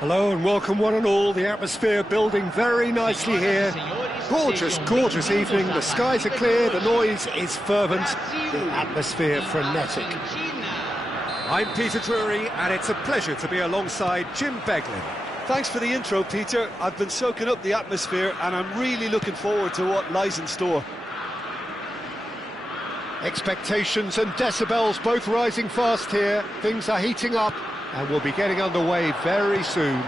Hello and welcome one and all. The atmosphere building very nicely here. Gorgeous, gorgeous evening. The skies are clear, the noise is fervent, the atmosphere frenetic. I'm Peter Drury and it's a pleasure to be alongside Jim Beglin. Thanks for the intro, Peter. I've been soaking up the atmosphere and I'm really looking forward to what lies in store. Expectations and decibels both rising fast here. Things are heating up and we'll be getting underway very soon.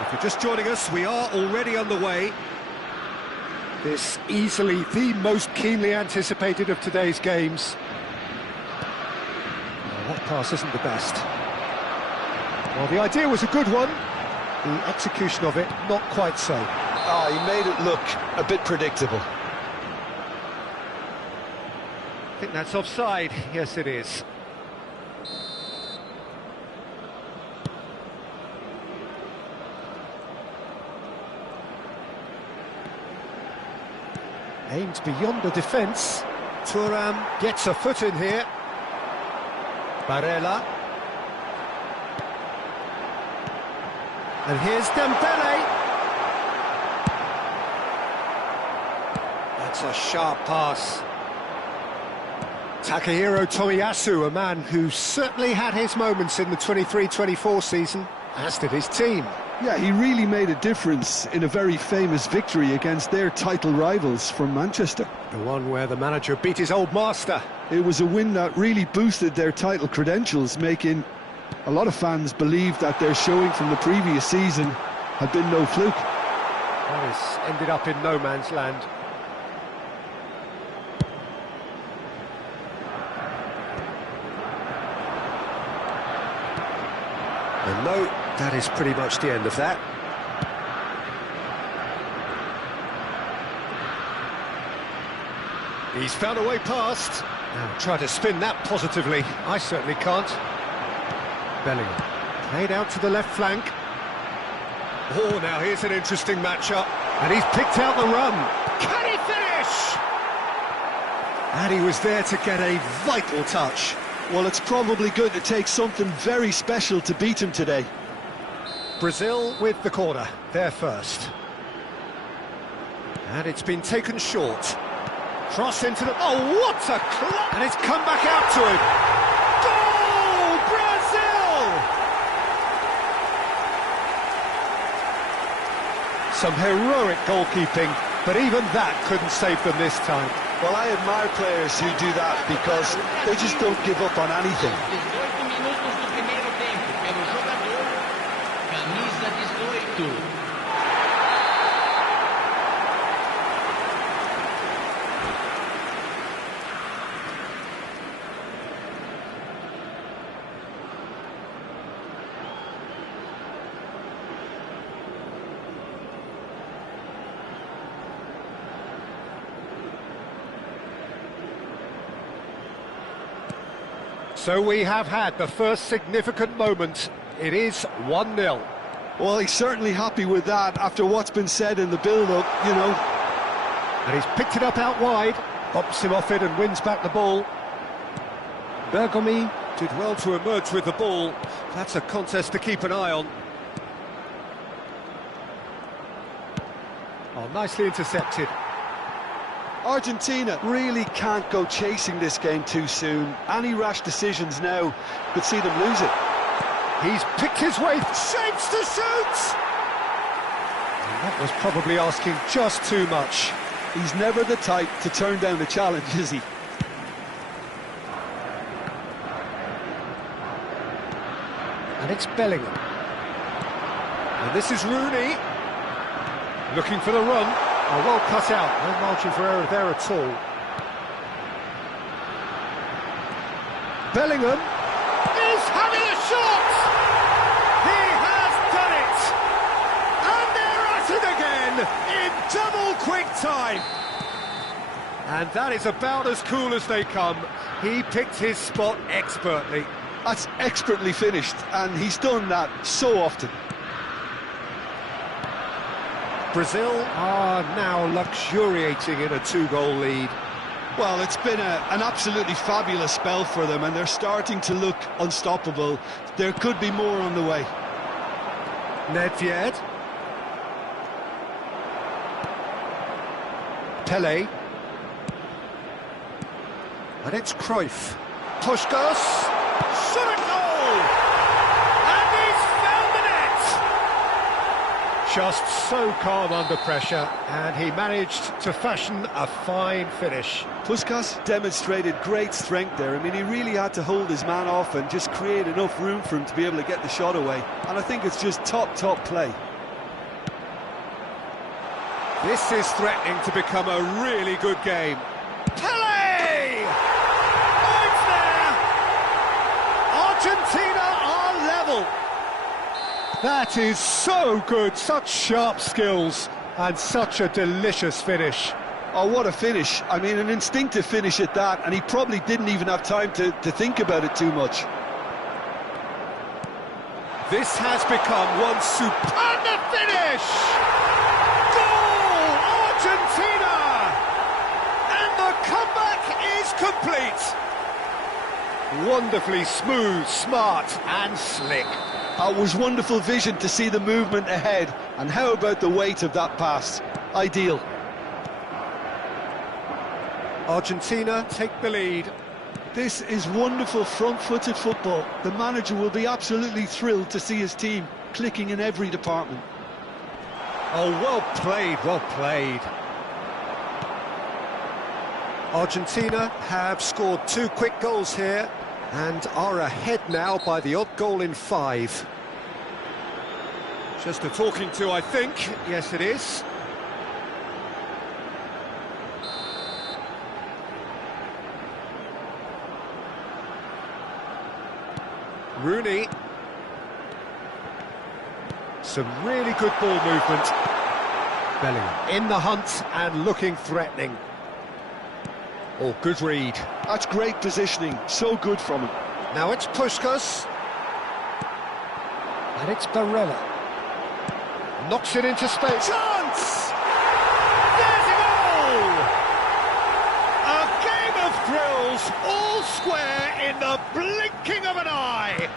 If you're just joining us, we are already underway. This easily the most keenly anticipated of today's games. Well, that pass isn't the best. Well, the idea was a good one. The execution of it, not quite so. Oh, he made it look a bit predictable. I think that's offside. Yes, it is. Aimed beyond the defence. Thuram gets a foot in here. Barella. And here's Dembele. That's a sharp pass. Takahiro Tomiyasu, a man who certainly had his moments in the 23-24 season, as did his team. Yeah, he really made a difference in a very famous victory against their title rivals from Manchester. The one where the manager beat his old master. It was a win that really boosted their title credentials, making a lot of fans believe that their showing from the previous season had been no fluke. Paris ended up in no man's land. And no, that is pretty much the end of that. He's found a way past. Now try to spin that positively. I certainly can't. Bellingham played out to the left flank. Oh, now here's an interesting matchup. And he's picked out the run. Can he finish? And he was there to get a vital touch. Well, it's probably going to take something very special to beat him today. Brazil with the corner, they're first. And it's been taken short. Cross into the... Oh, what a clock! And it's come back out to him. Goal, Brazil! Some heroic goalkeeping, but even that couldn't save them this time. Well, I admire players who do that because they just don't give up on anything. So we have had the first significant moment. It is 1-0. Well, he's certainly happy with that after what's been said in the build-up, you know. And he's picked it up out wide, bumps him off it and wins back the ball. Bergomi did well to emerge with the ball. That's a contest to keep an eye on. Oh, nicely intercepted. Argentina really can't go chasing this game too soon. Any rash decisions now could see them lose it. He's picked his way, shapes to shoot! And that was probably asking just too much. He's never the type to turn down a challenge, is he? And it's Bellingham. And this is Rooney. Looking for the run. Oh, well cut out, no margin for error there at all. Bellingham is having a shot! He has done it! And they're at it again in double quick time! And that is about as cool as they come. He picked his spot expertly. That's expertly finished, and he's done that so often. Brazil are now luxuriating in a 2-goal lead. Well, it's been an absolutely fabulous spell for them, and they're starting to look unstoppable. There could be more on the way. Nedved. Pele. And it's Cruyff. Puskás. Shot a goal! And he's found the net! Just so calm under pressure, and he managed to fashion a fine finish. Puskás demonstrated great strength there. I mean, he really had to hold his man off and just create enough room for him to be able to get the shot away. And I think it's just top play. This is threatening to become a really good game. Pele! Oh, it's there! Argentina are level. That is so good, such sharp skills, and such a delicious finish. Oh, what a finish. I mean, an instinctive finish at that, and he probably didn't even have time to think about it too much. This has become one superb finish! Goal! Argentina! And the comeback is complete! Wonderfully smooth, smart and slick. It was wonderful vision to see the movement ahead, and how about the weight of that pass? Ideal. Argentina take the lead. This is wonderful front-footed football. The manager will be absolutely thrilled to see his team clicking in every department. Oh, well played, well played. Argentina have scored 2 quick goals here and are ahead now by the odd goal in 5. Just a talking to, I think. Yes, it is. Rooney. Some really good ball movement. Bellingham in the hunt and looking threatening. Oh, good read. That's great positioning, so good from him. Now it's Puskás. And it's Barella. Knocks it into space. Chance! There's a goal! A game of thrills, all square in the blinking of an eye.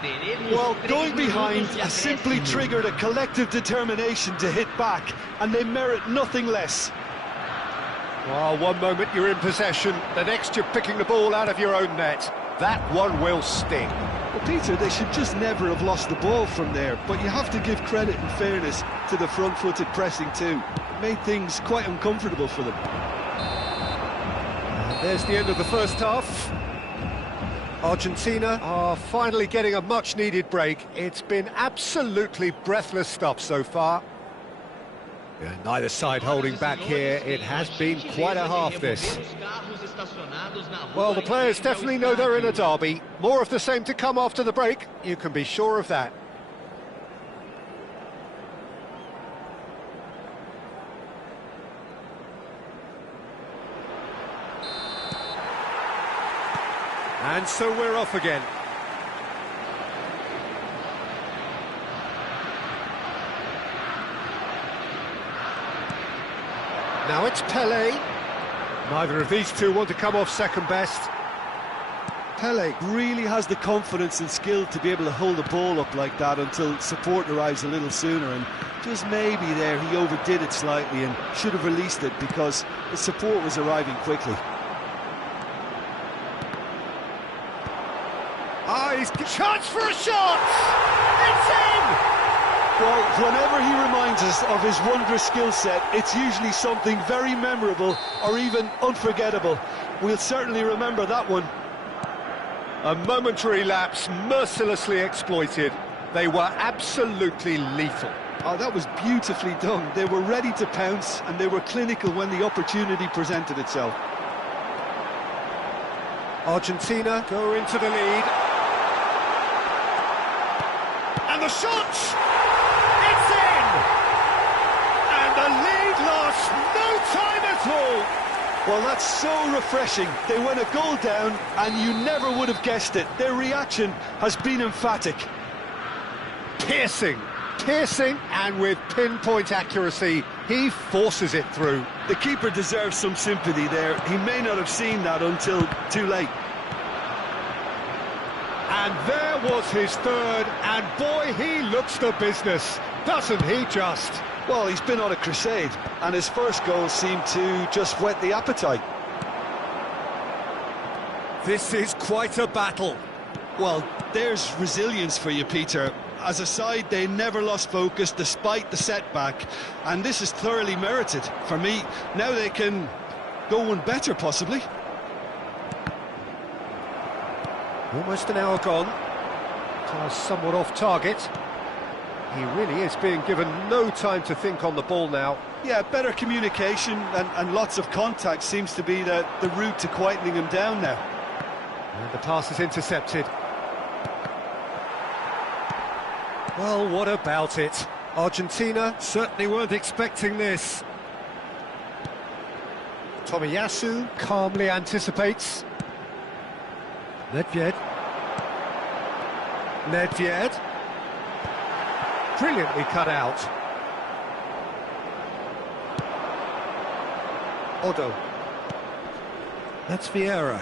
Well, going behind has simply triggered a collective determination to hit back, and they merit nothing less. Well, one moment you're in possession, the next you're picking the ball out of your own net. That one will sting. Well, Peter, they should just never have lost the ball from there, but you have to give credit and fairness to the front-footed pressing too. It made things quite uncomfortable for them. And there's the end of the first half. Argentina are finally getting a much-needed break. It's been absolutely breathless stuff so far. Yeah, neither side holding back here. It has been quite a half, this. Well, the players definitely know they're in a derby. More of the same to come after the break, you can be sure of that. And so we're off again. Now it's Pele. Neither of these two want to come off second best. Pele really has the confidence and skill to be able to hold the ball up like that until support arrives a little sooner, and just maybe there he overdid it slightly and should have released it because the support was arriving quickly. He's chance for a shot! It's in! Well, whenever he reminds us of his wondrous skill set, it's usually something very memorable or even unforgettable. We'll certainly remember that one. A momentary lapse mercilessly exploited. They were absolutely lethal. Oh, that was beautifully done. They were ready to pounce and they were clinical when the opportunity presented itself. Argentina go into the lead. And the shot! It's in! And the lead lost no time at all! Well, that's so refreshing. They went a goal down and you never would have guessed it. Their reaction has been emphatic. Piercing and with pinpoint accuracy, He forces it through. The keeper deserves some sympathy there. He may not have seen that until too late. And there was his third, and boy, he looks the business, doesn't he just? Well, he's been on a crusade, and his first goal seemed to just whet the appetite. This is quite a battle. Well, there's resilience for you, Peter. As a side, they never lost focus despite the setback, and this is thoroughly merited. For me, now they can go one better, possibly. Almost an hour gone. Somewhat off target. He really is being given no time to think on the ball now. Yeah, better communication and lots of contact seems to be the route to quietening him down now. And the pass is intercepted. Well, what about it? Argentina certainly weren't expecting this. Tomiyasu calmly anticipates. Nedved. Brilliantly cut out. Odo. That's Vieira.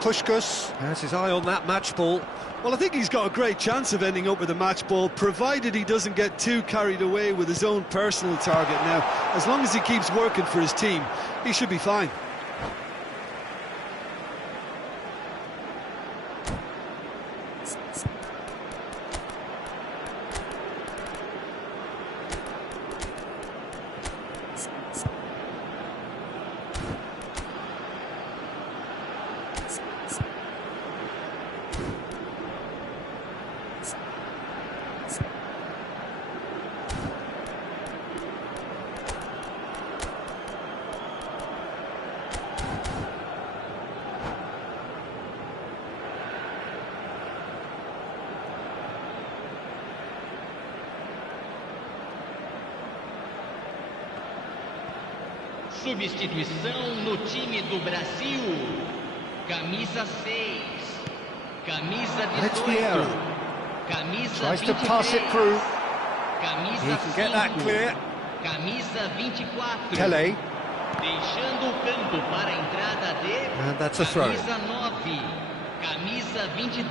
Puskás has his eye on that match ball. Well, I think he's got a great chance of ending up with a match ball, provided he doesn't get too carried away with his own personal target now. As long as he keeps working for his team, he should be fine. Substituição no time do Brasil. Camisa 6. Camisa 18. Camisa Tries to 23. pass it through. Camisa He can get that 5. clear. Camisa 24. Pele. Deixando o campo para a entrada de And that's a throw. Camisa 9. Camisa 22.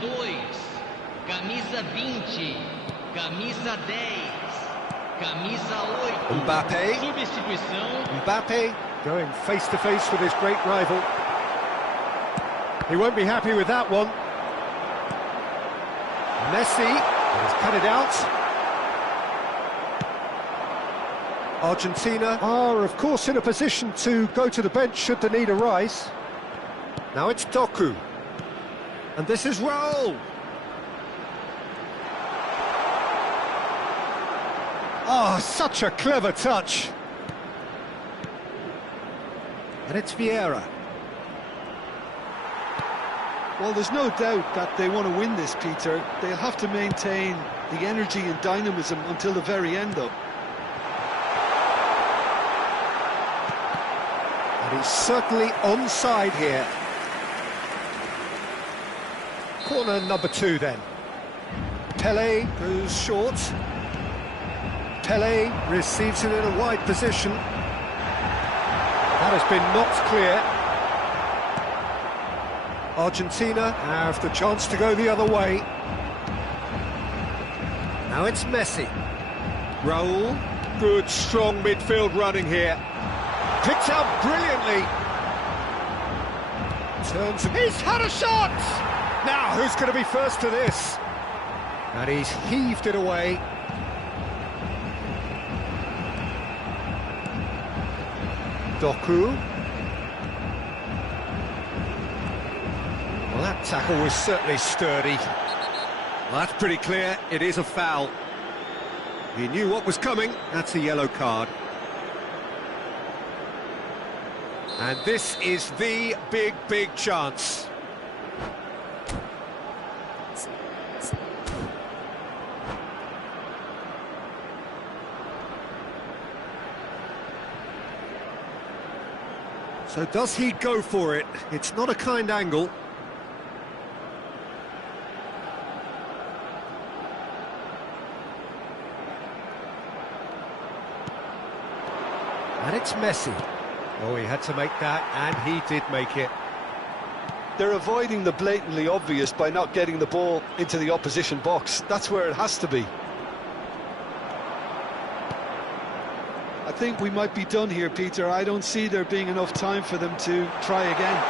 Camisa 20. Camisa 10. Camisa 8. Mbappé. Substituição. Mbappé going face to face with his great rival. He won't be happy with that one. Messi has cut it out. Argentina are, of course, in a position to go to the bench should the need arise. Now it's Doku. And this is Raul. Oh, such a clever touch. And it's Vieira. Well, there's no doubt that they want to win this, Peter. They'll have to maintain the energy and dynamism until the very end, though. And he's certainly onside here. Corner number 2 then. Pele goes short. Pele receives it in a wide position. That has been knocked clear. Argentina have the chance to go the other way. Now it's Messi. Raul. Good, strong midfield running here. Picked out brilliantly. Turns. He's had a shot! Now, who's going to be first to this? And he's heaved it away. Doku. Well, that tackle was certainly sturdy. Well, that's pretty clear. It is a foul. He knew what was coming. That's a yellow card. And this is the big chance. So does he go for it? It's not a kind angle. And it's Messi. Oh, he had to make that, and he did make it. They're avoiding the blatantly obvious by not getting the ball into the opposition box. That's where it has to be. I think we might be done here, Peter. I don't see there being enough time for them to try again.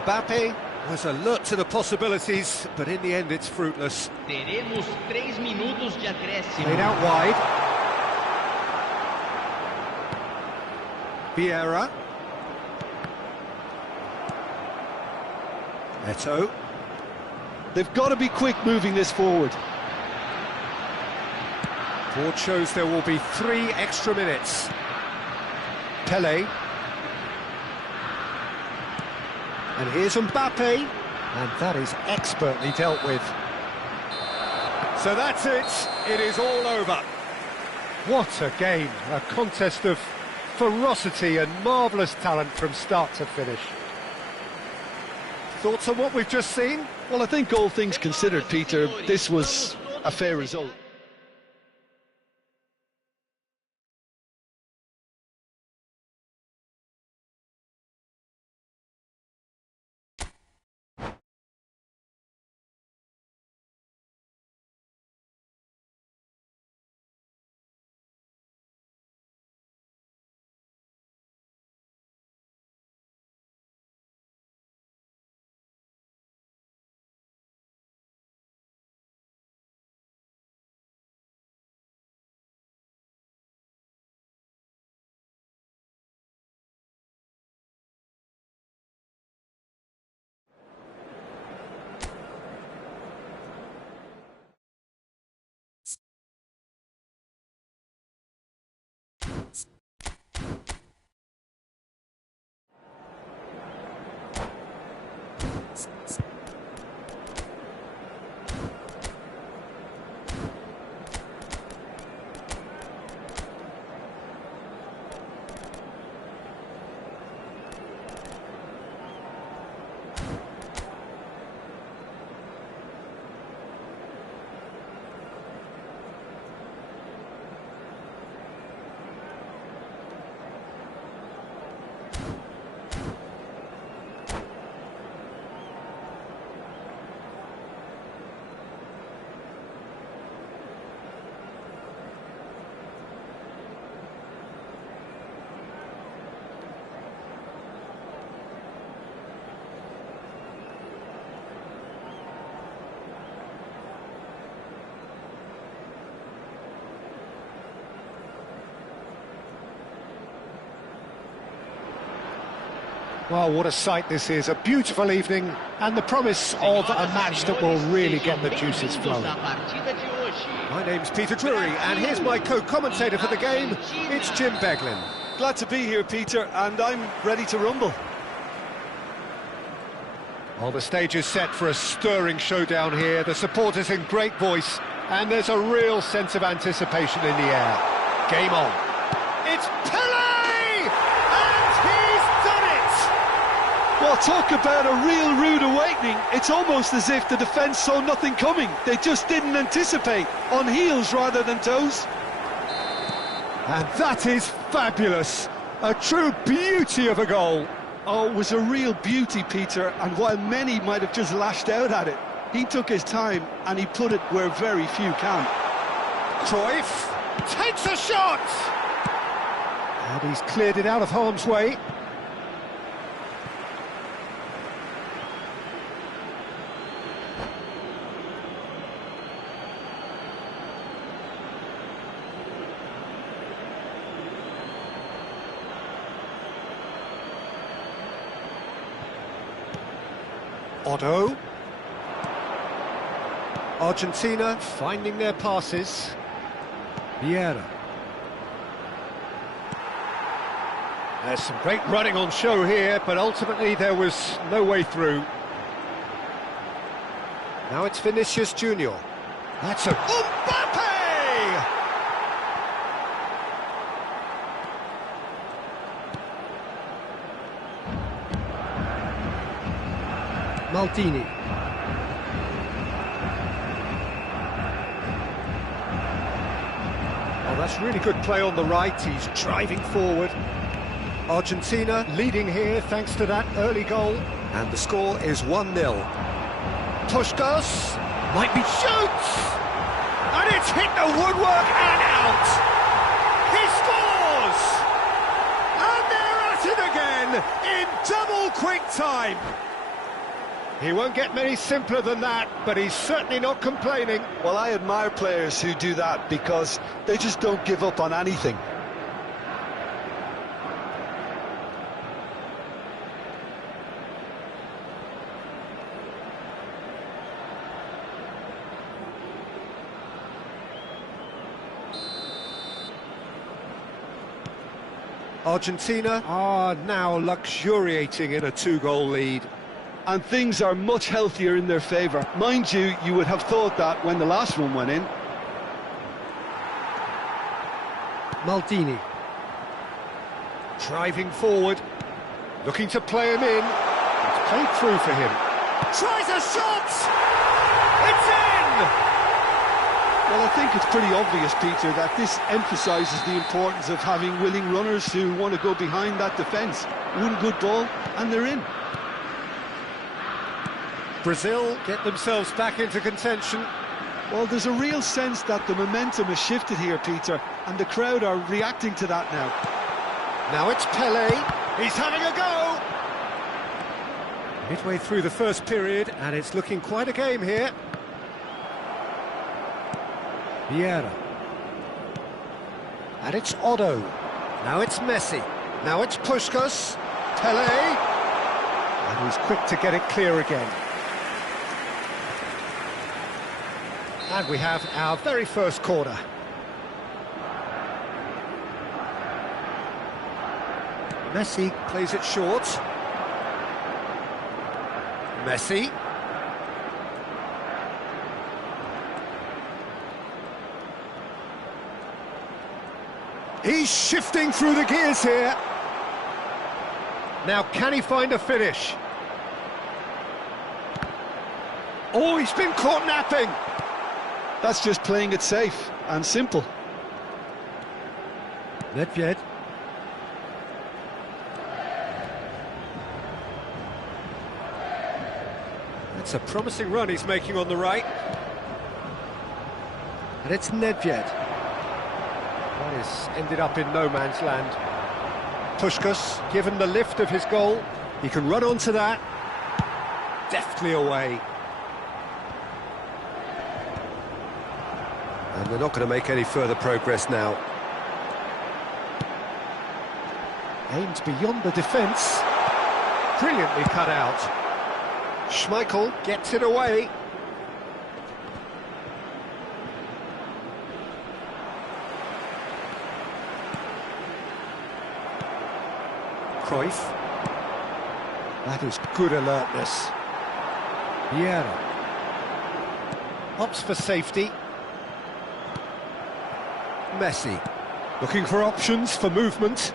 Mbappe was alert to the possibilities, but in the end it's fruitless. Teremos 3 minutos de acréscimo. Played out wide. Vieira. Eto'o. They've got to be quick moving this forward. Board shows there will be 3 extra minutes. Pelé. And here's Mbappe, and that is expertly dealt with. So that's it, it is all over. What a game, a contest of ferocity and marvellous talent from start to finish. Thoughts on what we've just seen? Well, I think all things considered, Peter, this was a fair result. Well, what a sight this is, a beautiful evening, and the promise of a match that will really get the juices flowing. My name's Peter Drury, and here's my co-commentator for the game, it's Jim Beglin. Glad to be here, Peter, and I'm ready to rumble. Well, the stage is set for a stirring showdown here, the supporters in great voice, and there's a real sense of anticipation in the air. Game on. It's Pelé! Well, talk about a real rude awakening. It's almost as if the defence saw nothing coming. They just didn't anticipate, on heels rather than toes. And that is fabulous. A true beauty of a goal. Oh, it was a real beauty, Peter, and while many might have just lashed out at it, he took his time and he put it where very few can. Cruyff takes a shot! And he's cleared it out of harm's way. Otto. Argentina finding their passes. Vieira. There's some great running on show here, but ultimately there was no way through. Now it's Vinicius Junior. That's a... Mbappe! Maldini. That's really good play on the right. He's driving forward. Argentina leading here thanks to that early goal. And the score is 1-0. Puskas might be shoots! And it's hit the woodwork and out! He scores! And they're at it again in double quick time! He won't get many simpler than that, but he's certainly not complaining. Well, I admire players who do that because they just don't give up on anything. Argentina are now luxuriating in a 2-goal lead. And things are much healthier in their favour. Mind you, you would have thought that when the last one went in. Maldini. Driving forward. Looking to play him in. It's played through for him. Tries a shot! It's in! Well, I think it's pretty obvious, Peter, that this emphasises the importance of having willing runners who want to go behind that defence. One good ball, and they're in. Brazil get themselves back into contention. Well, there's a real sense that the momentum has shifted here, Peter, and the crowd are reacting to that now. Now it's Pelé. He's having a go! Midway through the first period, and it's looking quite a game here. Vieira. And it's Otto. Now it's Messi. Now it's Puskas. Pelé. And he's quick to get it clear again. And we have our very first corner. Messi plays it short. Messi. He's shifting through the gears here. Now, can he find a finish? Oh, he's been caught napping. That's just playing it safe and simple. Nedved. That's a promising run he's making on the right. And it's Nedved. That is ended up in no man's land. Puskas, given the lift of his goal, he can run onto that. Deftly away. And they're not going to make any further progress now. Aimed beyond the defence. Brilliantly cut out. Schmeichel gets it away. Cruyff. That is good alertness. Vieira. Opts for safety. Messi. Looking for options for movement.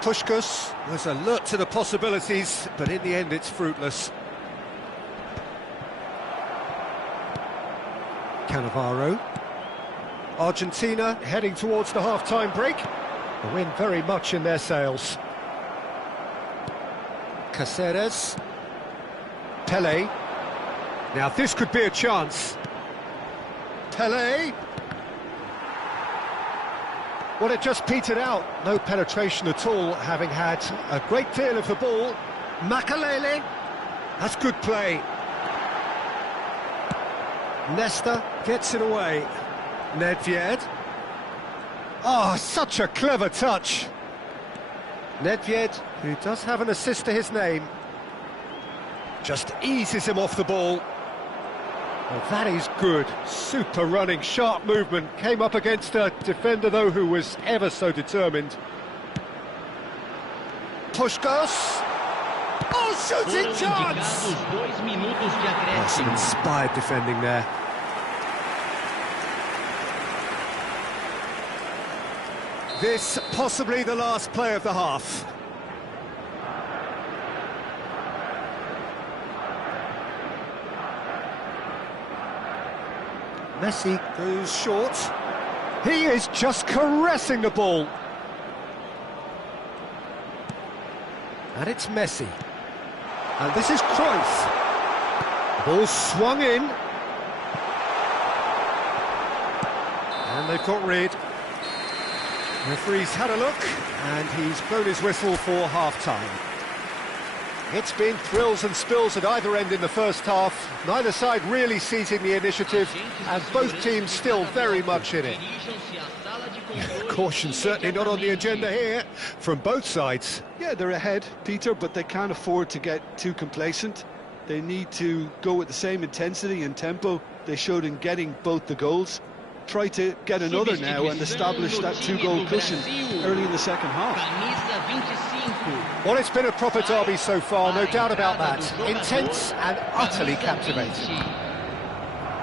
Puskas was alert to the possibilities, but in the end it's fruitless. Cannavaro. Argentina heading towards the half-time break. The wind very much in their sails. Caceres. Pelé. Now this could be a chance. Pelé. Well, it just petered out. No penetration at all, having had a great deal of the ball. Makalele. That's good play. Nesta gets it away. Nedved. Oh, such a clever touch. Nedved, who does have an assist to his name, just eases him off the ball. Well, that is good. Super running, sharp movement. Came up against a defender, though, who was ever so determined. Puskas. Oh, shooting chance! Oh, some inspired defending there. This possibly the last play of the half. Messi goes short. He is just caressing the ball. And it's Messi. And this is Cruyff. Ball swung in. And they've got rid. Referee's had a look, and he's blown his whistle for half-time. It's been thrills and spills at either end in the first half. Neither side really seizing the initiative, and both teams still very much in it. Caution certainly not on the agenda here, from both sides. Yeah, they're ahead, Peter, but they can't afford to get too complacent. They need to go with the same intensity and tempo they showed in getting both the goals. Try to get another now and establish that two-goal cushion early in the second half. Well, it's been a proper derby so far, no doubt about that. Intense and utterly captivating.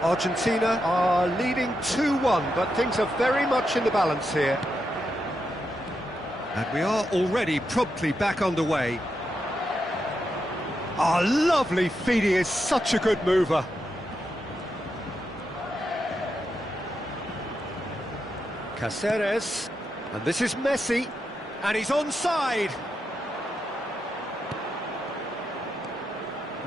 Argentina are leading 2-1, but things are very much in the balance here. And we are already promptly back underway. Our lovely feed, he is such a good mover. Cáceres, and this is Messi, and he's onside.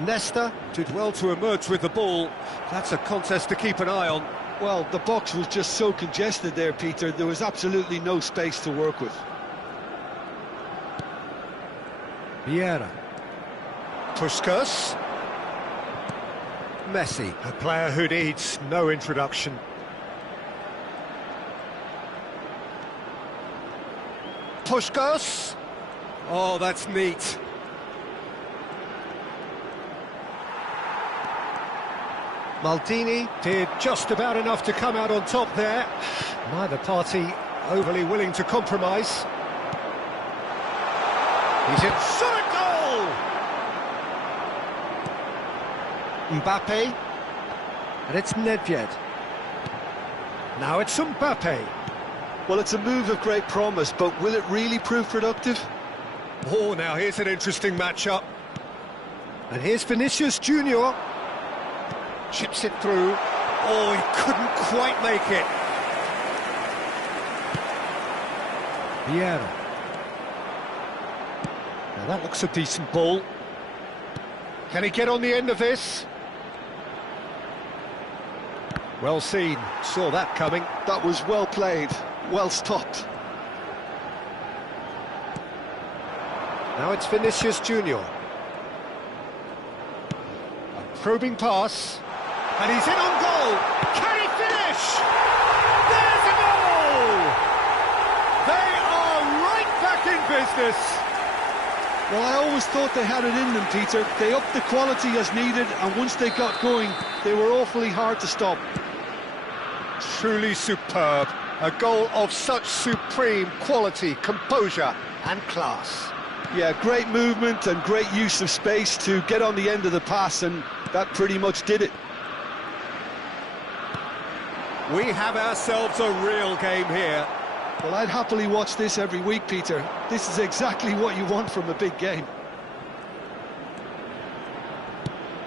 Nesta did well to emerge with the ball. That's a contest to keep an eye on. Well, the box was just so congested there, Peter. There was absolutely no space to work with. Vieira. Puskas. Messi, a player who needs no introduction. Puskas. Oh, that's neat. Maldini did just about enough to come out on top there. Neither party overly willing to compromise. He's in. Shot a goal! Mbappe. And it's Nedved. Now it's Mbappe. Well, it's a move of great promise, but will it really prove productive? Oh, now here's an interesting matchup. And here's Vinicius Junior. Chips it through. Oh, he couldn't quite make it. Vieira. Now that looks a decent ball. Can he get on the end of this? Well seen. Saw that coming. That was well played. Well stopped. Now it's Vinicius Junior. A probing pass. And he's in on goal. Can he finish? There's a goal! They are right back in business. Well, I always thought they had it in them, Peter. They upped the quality as needed, and once they got going, they were awfully hard to stop. Truly superb. A goal of such supreme quality, composure and class. Yeah, great movement and great use of space to get on the end of the pass, and that pretty much did it. We have ourselves a real game here. Well, I'd happily watch this every week, Peter. This is exactly what you want from a big game.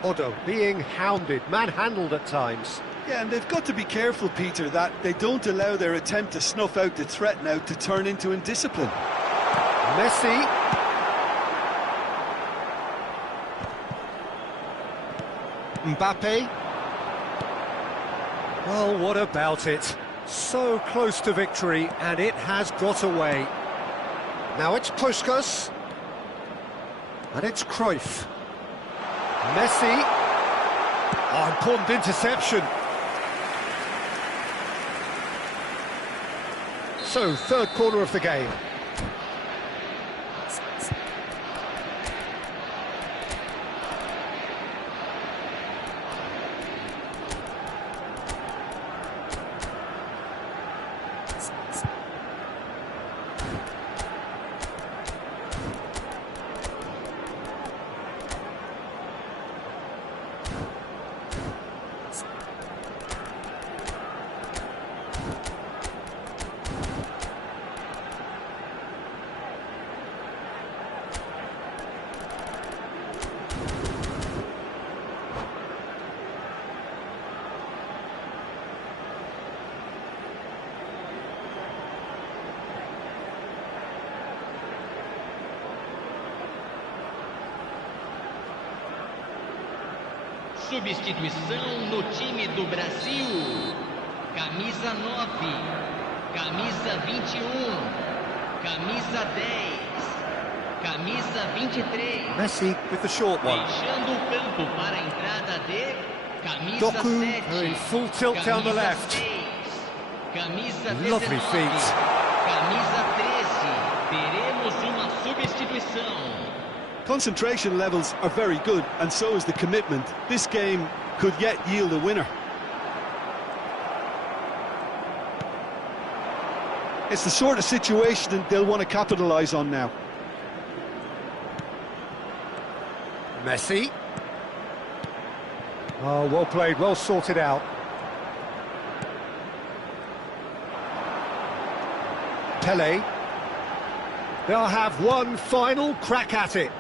Odo being hounded, manhandled at times. Yeah, and they've got to be careful, Peter, that they don't allow their attempt to snuff out the threat now to turn into indiscipline. Messi. Mbappe. Well, what about it? So close to victory, and it has got away. Now it's Puskas. And it's Cruyff. Messi. Oh, important interception. So, third corner of the game. substituição no time do Brasil. Camisa 9, camisa 21, camisa 10, camisa 23. Messi with the short one. Deixando o campo para a entrada de camisa Doku 7, in full tilt down the camisa left. 6, camisa 19, Lovely feet. camisa 13. Teremos uma substituição. Concentration levels are very good, and so is the commitment. This game could yet yield a winner. It's the sort of situation that they'll want to capitalise on now. Messi. Oh, well played, well sorted out. Pele. They'll have one final crack at it.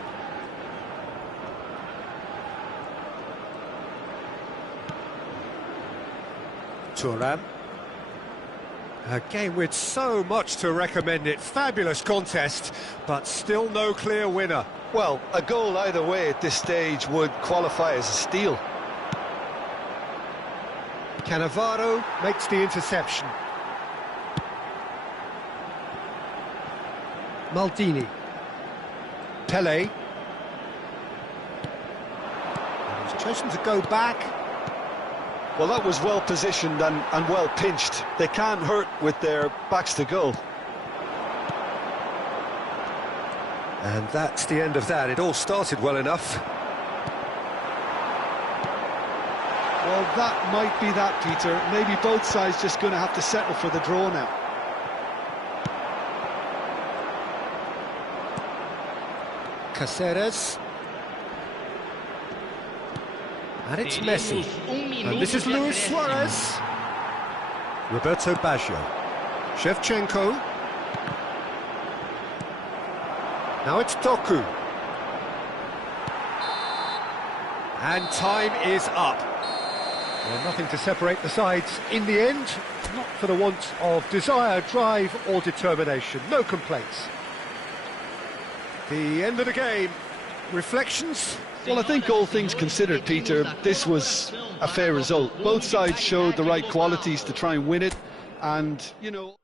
Thuram. A game with so much to recommend it. Fabulous contest, but still no clear winner. Well, a goal either way at this stage would qualify as a steal. Cannavaro makes the interception. Maldini. Pele. And he's chosen to go back. Well, that was well positioned and well pinched. They can't hurt with their backs to goal. And that's the end of that. It all started well enough. Well, that might be that, Peter. Maybe both sides just going to have to settle for the draw now. Caceres. And it's Messi. And this is Luis Suarez. Roberto Baggio. Shevchenko. Now it's Doku. And time is up. Well, nothing to separate the sides in the end. Not for the want of desire, drive or determination. No complaints. The end of the game. Reflections? Well, I think all things considered, Peter, this was a fair result. Both sides showed the right qualities to try and win it, and, you know...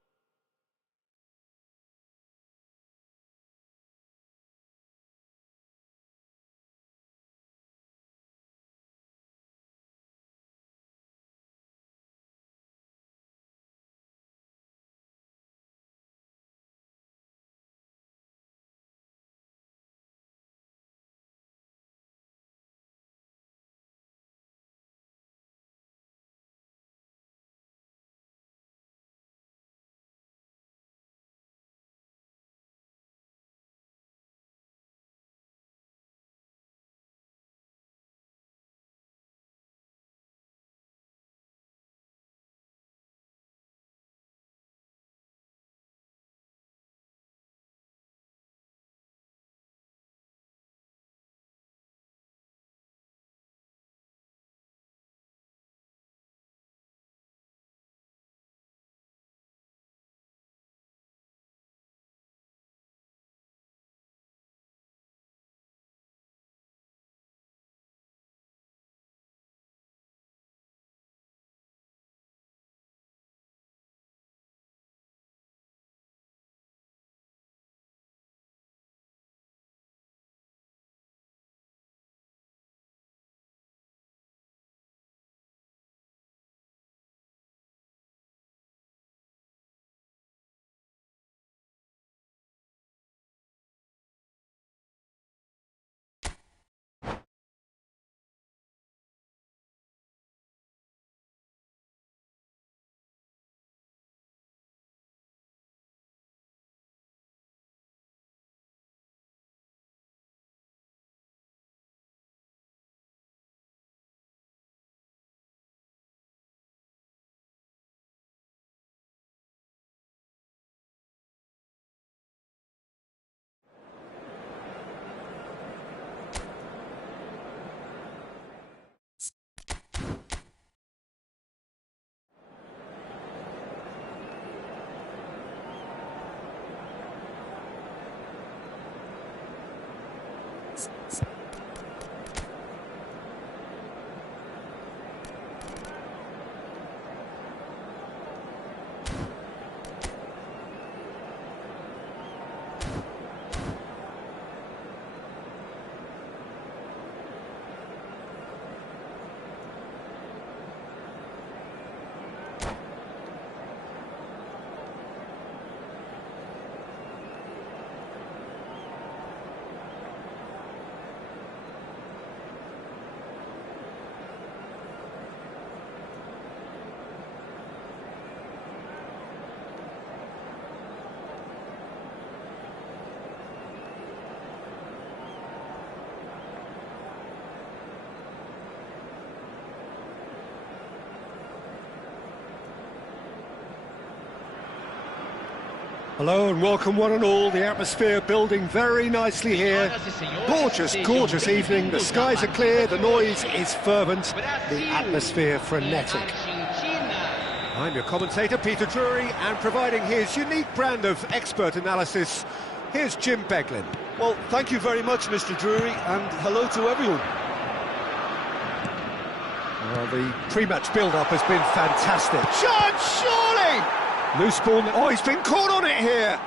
Hello and welcome one and all. The atmosphere building very nicely here. Gorgeous, gorgeous evening. The skies are clear, the noise is fervent, the atmosphere frenetic. I'm your commentator, Peter Drury, and providing his unique brand of expert analysis, here's Jim Beglin. Well, thank you very much, Mr. Drury, and hello to everyone. Well, the pre-match build-up has been fantastic. Shot, surely! Loose ball. Oh, he's been caught on it here.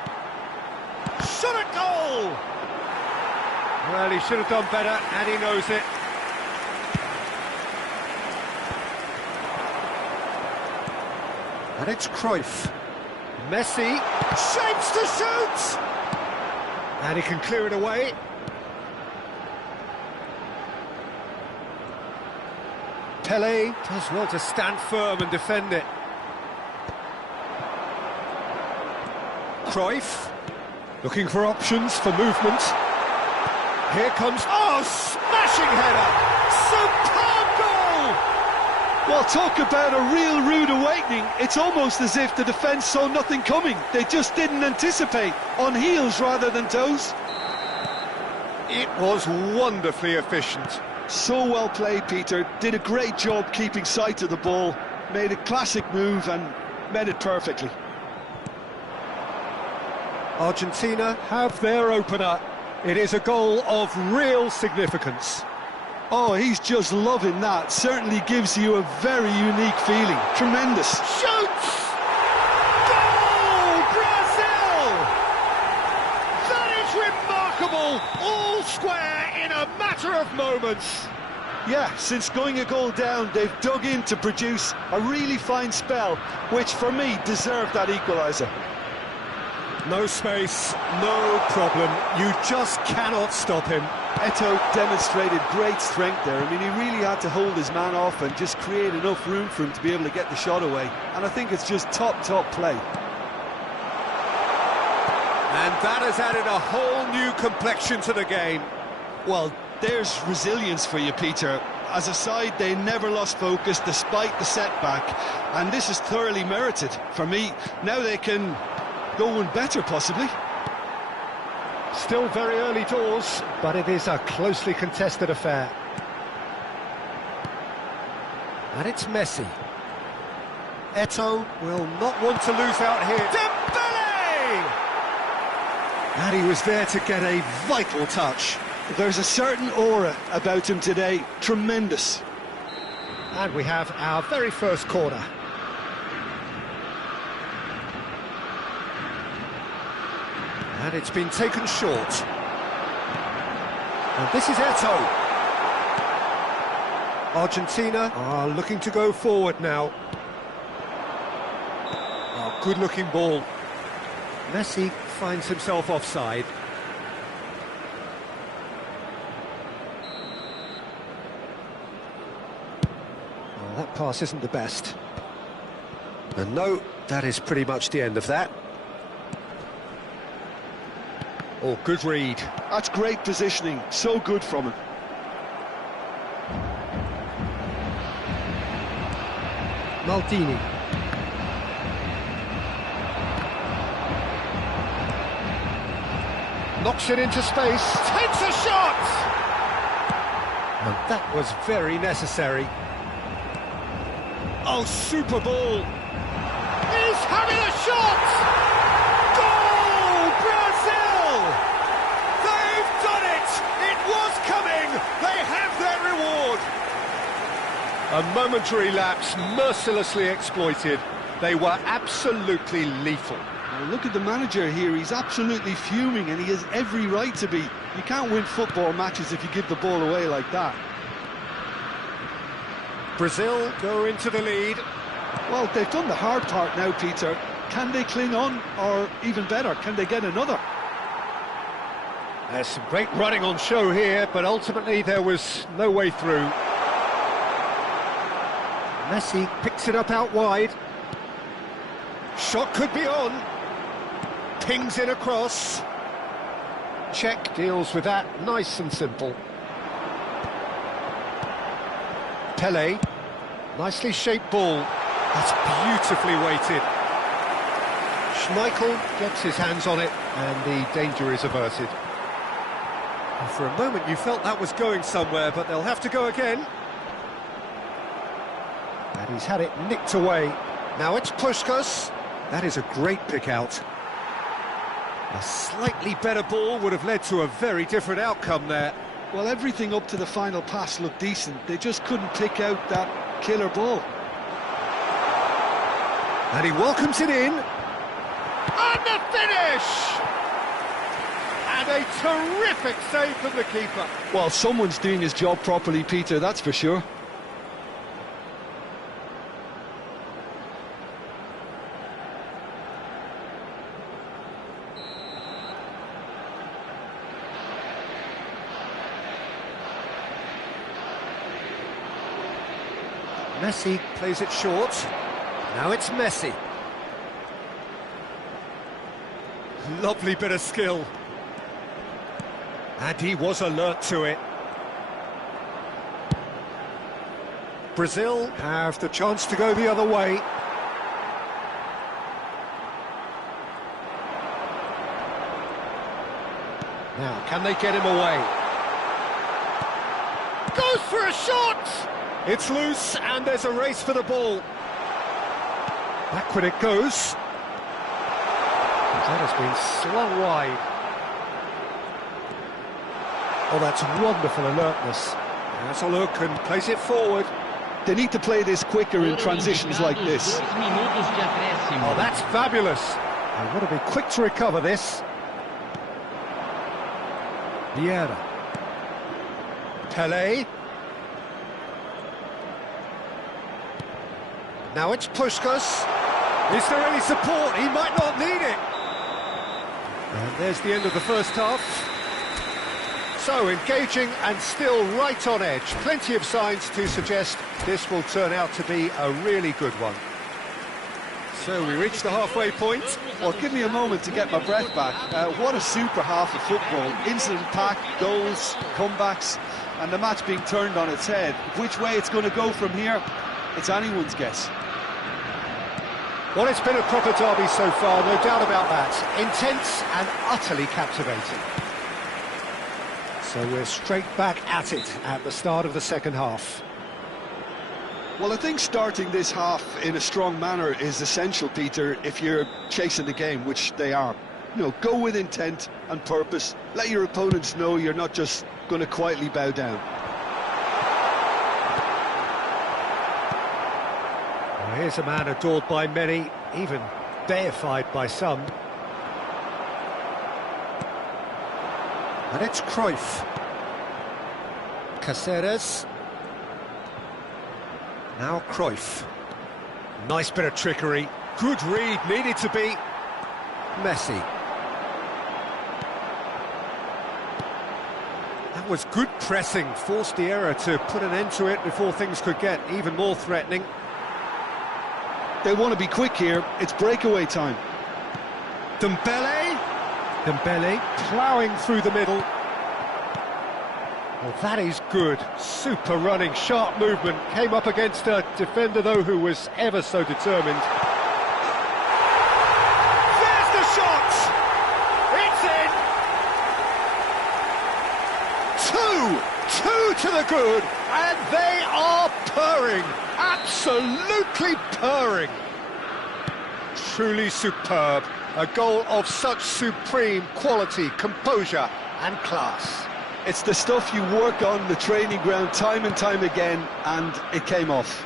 Shot at goal! Well, he should have done better, and he knows it. And it's Cruyff. Messi shapes to shoot! And he can clear it away. Pelé does well to stand firm and defend it. Cruyff, looking for options for movement. Here comes, oh, smashing header! Superb goal! Well, talk about a real rude awakening. It's almost as if the defence saw nothing coming. They just didn't anticipate, on heels rather than toes. It was wonderfully efficient. So well played, Peter. Did a great job keeping sight of the ball. Made a classic move and made it perfectly. Argentina have their opener. It is a goal of real significance. Oh, he's just loving that. Certainly gives you a very unique feeling. Tremendous. Shoots! Goal! Brazil! That is remarkable! All square in a matter of moments. Yeah, since going a goal down, they've dug in to produce a really fine spell, which for me deserved that equaliser. No space, no problem. You just cannot stop him. Eto'o demonstrated great strength there. I mean, he really had to hold his man off and just create enough room for him to be able to get the shot away. And I think it's just top play. And that has added a whole new complexion to the game. Well, there's resilience for you, Peter. As a side, they never lost focus despite the setback. And this is thoroughly merited. For me, now they can go one better, possibly. Still very early doors, but it is a closely contested affair. And it's Messi. Eto'o will not want to lose out here. Dembele! And he was there to get a vital touch. There's a certain aura about him today. Tremendous. And we have our very first corner. And it's been taken short. And this is Eto'o. Argentina are looking to go forward now. Oh, good-looking ball. Messi finds himself offside. Oh, that pass isn't the best. And no, that is pretty much the end of that. Oh, good read. That's great positioning. So good from him. Maldini. Knocks it into space. Takes a shot! And that was very necessary. Oh, super ball. He's having a shot! They have their reward. A momentary lapse, mercilessly exploited. They were absolutely lethal. Now look at the manager here. He's absolutely fuming, and he has every right to be. You can't win football matches if you give the ball away like that. Brazil go into the lead. Well, they've done the hard part now, Peter. Can they cling on, or even better, can they get another? There's some great running on show here, but ultimately there was no way through. Messi picks it up out wide. Shot could be on. Pings in across. Czech deals with that, nice and simple. Pelé, nicely shaped ball. That's beautifully weighted. Schmeichel gets his hands on it, and the danger is averted. And for a moment you felt that was going somewhere, but they'll have to go again. And he's had it nicked away. Now it's Puskas. That is a great pick out. A slightly better ball would have led to a very different outcome there. Well, everything up to the final pass looked decent. They just couldn't pick out that killer ball. And he welcomes it in. And the finish! And a terrific save from the keeper. Well, someone's doing his job properly, Peter, that's for sure. Messi plays it short. Now it's Messi. Lovely bit of skill. And he was alert to it. Brazil have the chance to go the other way. Now, can they get him away? Goes for a shot! It's loose, and there's a race for the ball. Backward it goes. That has been slung wide. Oh, that's wonderful alertness. Has a look and plays it forward. They need to play this quicker in transitions like this. Oh, that's fabulous. They want to be quick to recover this. Vieira. Pelé. Now it's Puskas. Is there any support? He might not need it. And there's the end of the first half. So engaging and still right on edge. Plenty of signs to suggest this will turn out to be a really good one. So we reach the halfway point. Well, give me a moment to get my breath back. What a super half of football. Incident-packed, goals, comebacks, and the match being turned on its head. Which way it's going to go from here, it's anyone's guess. Well, it's been a proper derby so far, no doubt about that. Intense and utterly captivating. So we're straight back at it at the start of the second half. Well, I think starting this half in a strong manner is essential, Peter, if you're chasing the game, which they are. You know, go with intent and purpose. Let your opponents know you're not just going to quietly bow down. Well, here's a man adored by many, even deified by some. And it's Cruyff. Caceres. Now Cruyff. Nice bit of trickery. Good read, needed to be. Messi. That was good pressing, forced the error to put an end to it before things could get even more threatening. They want to be quick here, it's breakaway time. Dembele. Dembele ploughing through the middle. Well, that is good. Super running, sharp movement. Came up against a defender, though, who was ever so determined. There's the shot! It's in! Two to the good, and they are purring. Absolutely purring. Truly superb. A goal of such supreme quality, composure and class. It's the stuff you work on the training ground time and time again, and it came off.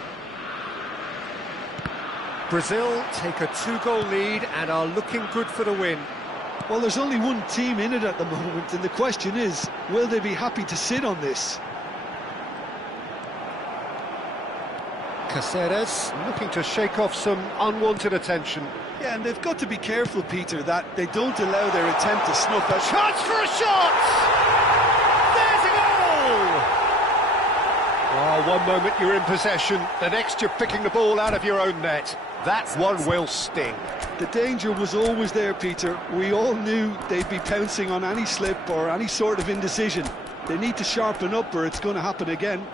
Brazil take a 2-goal lead and are looking good for the win. Well, there's only one team in it at the moment, and the question is, will they be happy to sit on this? Caceres looking to shake off some unwanted attention. Yeah, and they've got to be careful, Peter, that they don't allow their attempt to snuff out. Chance for a shot! There's a goal! Oh, one moment you're in possession, the next you're picking the ball out of your own net. That one will sting. The danger was always there, Peter. We all knew they'd be pouncing on any slip or any sort of indecision. They need to sharpen up or it's going to happen again.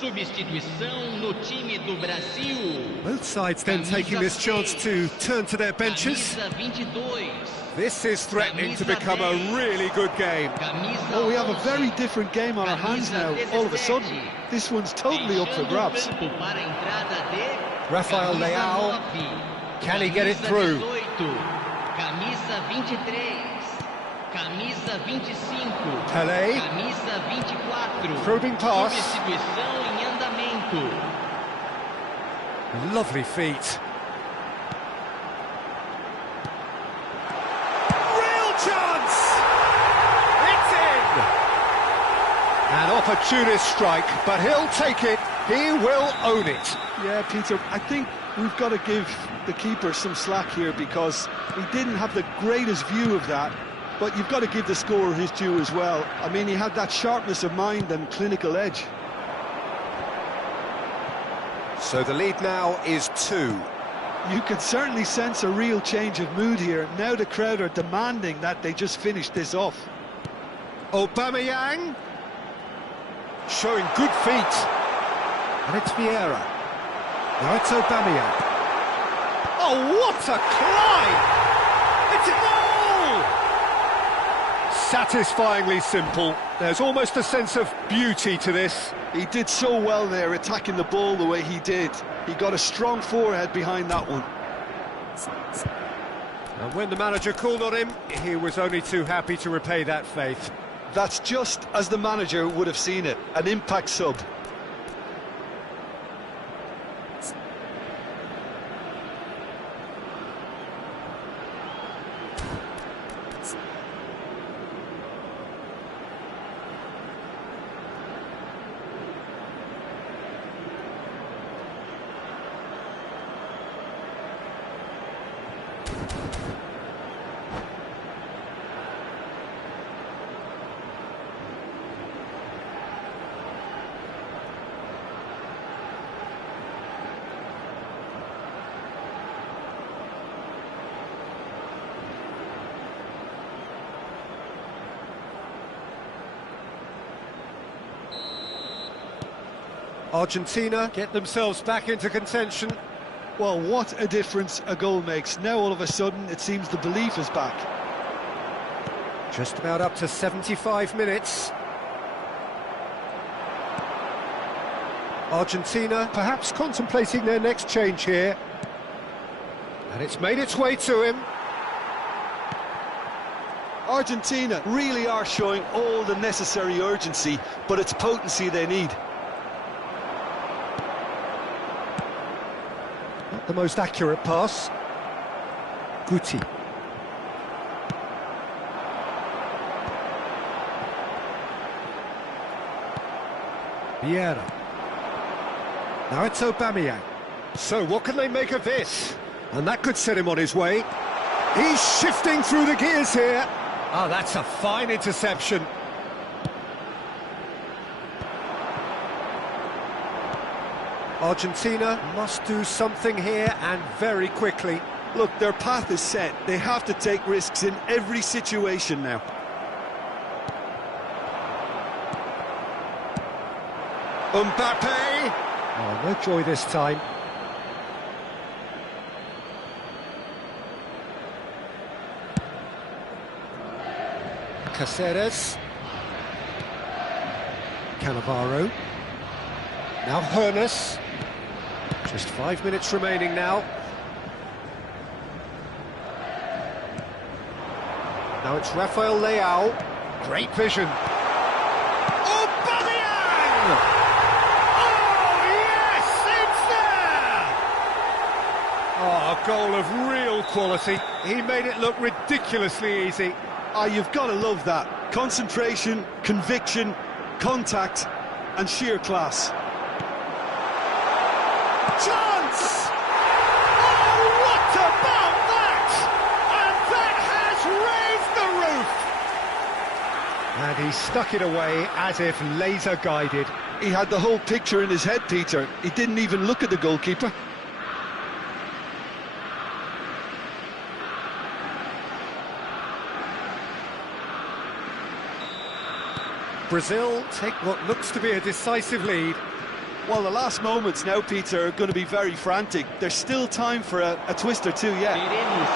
Substituição no time do Brasil. Both sides then taking this chance to turn to their benches. Camisa 22. This is threatening to become a really good game. Oh, we have a very different game on our hands now, all of a sudden. This one's totally up for grabs. Rafael Leao, can he get it through? Camisa 23. Camisa 25. Pele, Camisa 24. probing pass. Substituição em andamento. Lovely feet. Chance! It's in! An opportunist strike, but he'll take it. He will own it. Yeah, Peter, I think we've got to give the keeper some slack here because he didn't have the greatest view of that, but you've got to give the scorer his due as well. I mean, he had that sharpness of mind and clinical edge. So the lead now is 2. You can certainly sense a real change of mood here. Now the crowd are demanding that they just finish this off. Aubameyang, showing good feet. And it's Vieira. Now it's Aubameyang. Oh, what a climb! It's a goal! Satisfyingly simple. There's almost a sense of beauty to this. He did so well there, attacking the ball the way he did. He got a strong forehead behind that one. And when the manager called on him, he was only too happy to repay that faith. That's just as the manager would have seen it, an impact sub. Argentina get themselves back into contention. Well, what a difference a goal makes. Now all of a sudden it seems the belief is back. Just about up to 75 minutes. Argentina perhaps contemplating their next change here. And it's made its way to him. Argentina really are showing all the necessary urgency, but it's potency they need. Not the most accurate pass. Guti. Vieira. Now it's Aubameyang. So what can they make of this? And that could set him on his way. He's shifting through the gears here. Oh, that's a fine interception. Argentina must do something here, and very quickly. Look, their path is set. They have to take risks in every situation now. Mbappe! Oh, no joy this time. Caceres. Cannavaro. Now Hernes. Just 5 minutes remaining now. Now it's Rafael Leao. Great vision. Aubameyang! Oh, yes! It's there! Oh, a goal of real quality. He made it look ridiculously easy. Ah, you've got to love that. Concentration, conviction, contact, and sheer class. Chance! Oh, what about that? And that has raised the roof! And he stuck it away as if laser guided. He had the whole picture in his head, Peter. He didn't even look at the goalkeeper. Brazil take what looks to be a decisive lead. Well, the last moments now, Peter, are going to be very frantic. There's still time for a twist or two yet. Teremos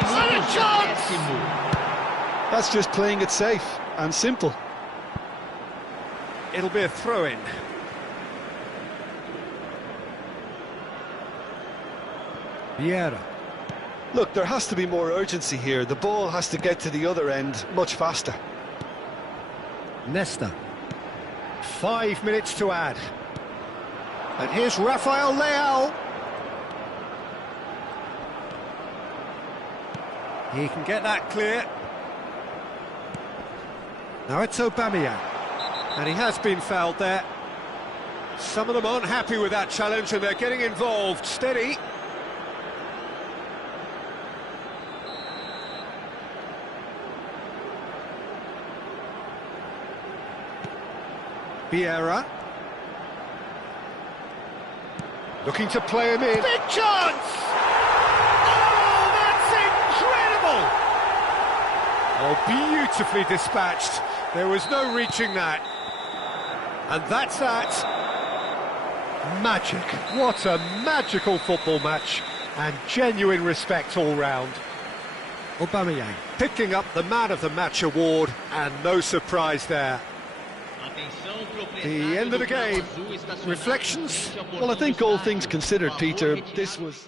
5 minutos de acréscimo. That's just playing it safe and simple. It'll be a throw-in. Vieira. Look, there has to be more urgency here. The ball has to get to the other end much faster. Nesta. 5 minutes to add. And here's Rafael Leao. He can get that clear. Now it's Aubameyang. And he has been fouled there. Some of them aren't happy with that challenge and they're getting involved. Steady. Vieira. Looking to play him in. Big chance! Oh, that's incredible! Oh, beautifully dispatched. There was no reaching that. And that's that. Magic. What a magical football match. And genuine respect all round. Aubameyang picking up the Man of the Match award, and no surprise there. The end of the game. Reflections? Well, I think all things considered, Peter, this was...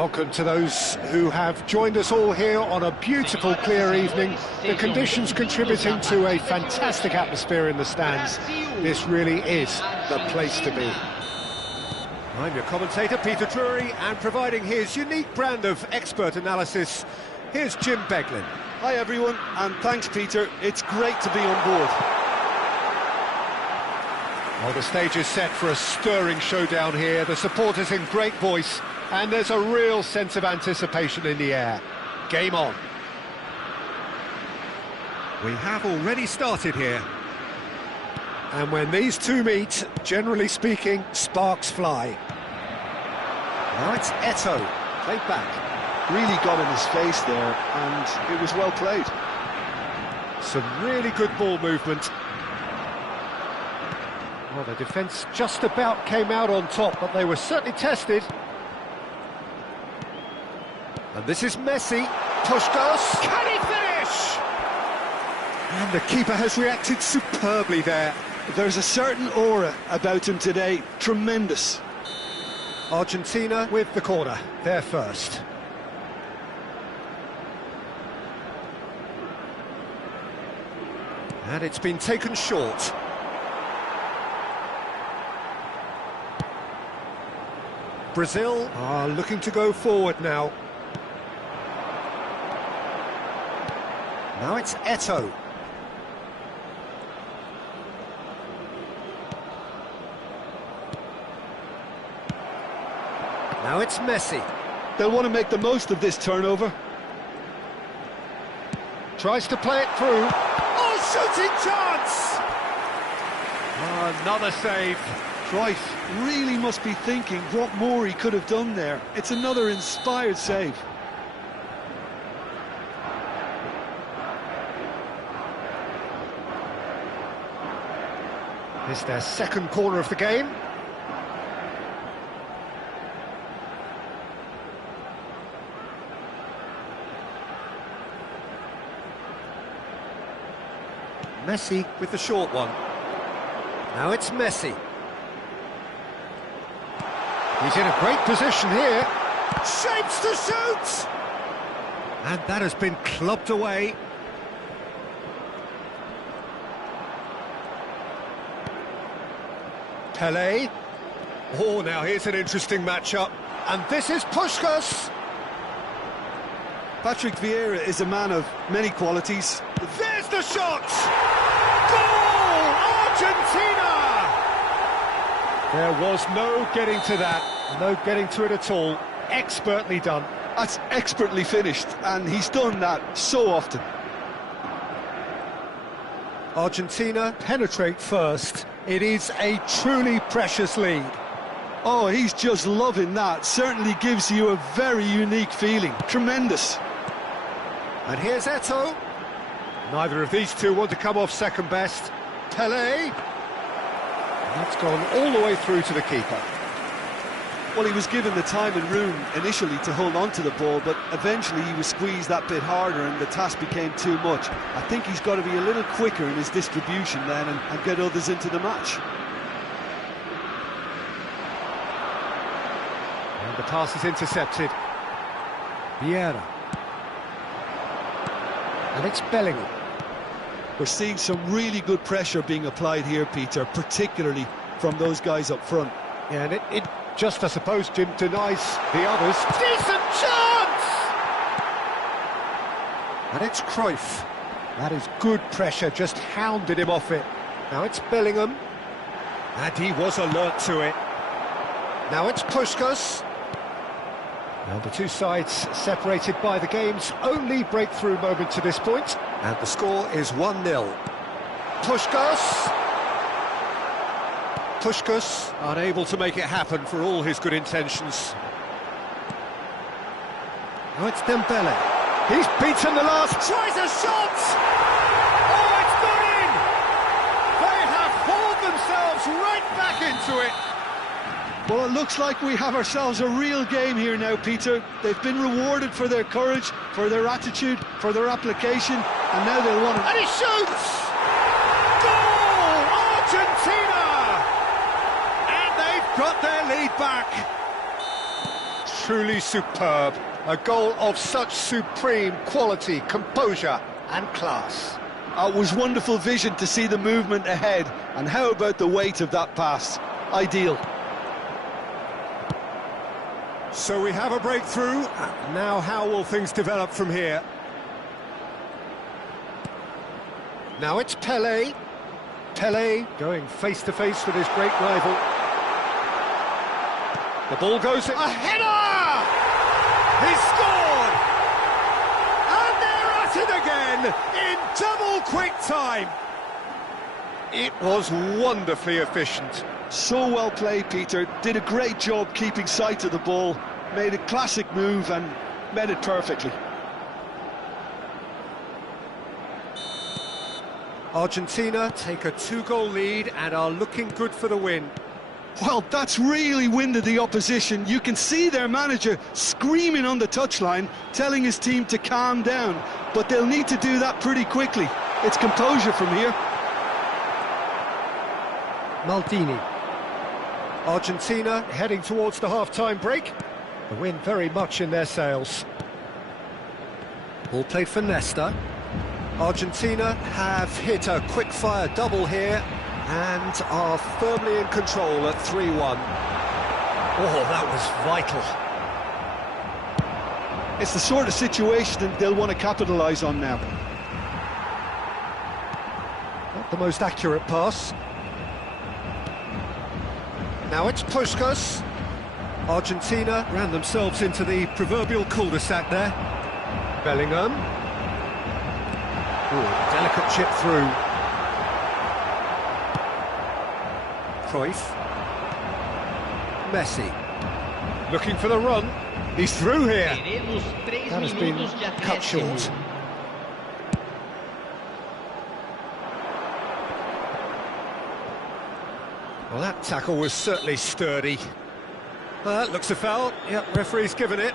Welcome to those who have joined us all here on a beautiful, clear evening. The conditions contributing to a fantastic atmosphere in the stands. This really is the place to be. I'm your commentator, Peter Drury, and providing his unique brand of expert analysis, here's Jim Beglin. Hi everyone, and thanks Peter. It's great to be on board. Well, the stage is set for a stirring showdown here. The supporters in great voice, and there's a real sense of anticipation in the air. Game on. We have already started here. And when these two meet, generally speaking, sparks fly. Now it's Eto'o, played back. Really got in his face there, and it was well played. Some really good ball movement. Well, the defence just about came out on top, but they were certainly tested. And this is Messi. Puskás. Can he finish? And the keeper has reacted superbly there. There's a certain aura about him today. Tremendous. Argentina with the corner. They're first. And it's been taken short. Brazil are looking to go forward now. Now it's Eto'o. Now it's Messi. They'll want to make the most of this turnover. Tries to play it through. Oh, shooting chance! Another save. Cruyff really must be thinking what more he could have done there. It's another inspired save. It's their second corner of the game. Messi with the short one. Now it's Messi. He's in a great position here. Shapes to shoot! And that has been clubbed away. Pelé. Oh, now here's an interesting matchup. And this is Puskás. Patrick Vieira is a man of many qualities. There's the shot! Goal! Argentina! There was no getting to that, no getting to it at all. Expertly done. That's expertly finished, and he's done that so often. Argentina penetrate first. It is a truly precious lead. Oh, he's just loving that. Certainly gives you a very unique feeling. Tremendous. And here's Eto'o. Neither of these two want to come off second best. Pelé. That's gone all the way through to the keeper. Well, he was given the time and room initially to hold on to the ball, but eventually he was squeezed that bit harder and the task became too much. I think he's got to be a little quicker in his distribution then and get others into the match. And the pass is intercepted. Vieira. And it's Bellingham. We're seeing some really good pressure being applied here, Peter, particularly from those guys up front. Yeah, and it just, I suppose, Jim, denies the others. Decent chance! And it's Cruyff. That is good pressure, just hounded him off it. Now it's Bellingham. And he was alert to it. Now it's Puskás. Now the two sides separated by the game's only breakthrough moment to this point. And the score is 1-0. Puskás. Puskás unable to make it happen for all his good intentions. Now it's Dembele. He's beaten the last. Tries a shot! Oh, it's not in! They have hauled themselves right back into it. Well, it looks like we have ourselves a real game here now, Peter. They've been rewarded for their courage, for their attitude, for their application, and now they'll want it. And he shoots! Goal! Argentina! And they've got their lead back. truly superb. A goal of such supreme quality, composure and class. It was wonderful vision to see the movement ahead, and how about the weight of that pass? Ideal. So we have a breakthrough. Now how will things develop from here? Now it's Pelé. Pelé going face-to-face with his great rival. The ball goes in. A header! He scored! And they're at it again in double quick time. It was wonderfully efficient. So well played, Peter. Did a great job keeping sight of the ball. Made a classic move and made it perfectly. Argentina take a 2-goal lead and are looking good for the win. Well, that's really winded the opposition. You can see their manager screaming on the touchline, telling his team to calm down. But they'll need to do that pretty quickly. It's composure from here. Maldini. Argentina heading towards the half-time break. The win very much in their sails. Ball played for Nesta. Argentina have hit a quick-fire double here and are firmly in control at 3-1. Oh, that was vital. It's the sort of situation that they'll want to capitalise on now. Not the most accurate pass. Now it's Puskas. Argentina ran themselves into the proverbial cul-de-sac there. Bellingham. Ooh, delicate chip through. Cruyff. Messi. Looking for the run. He's through here. That has been cut short. Well, that tackle was certainly sturdy. Well, that looks a foul. Yep, referee's given it.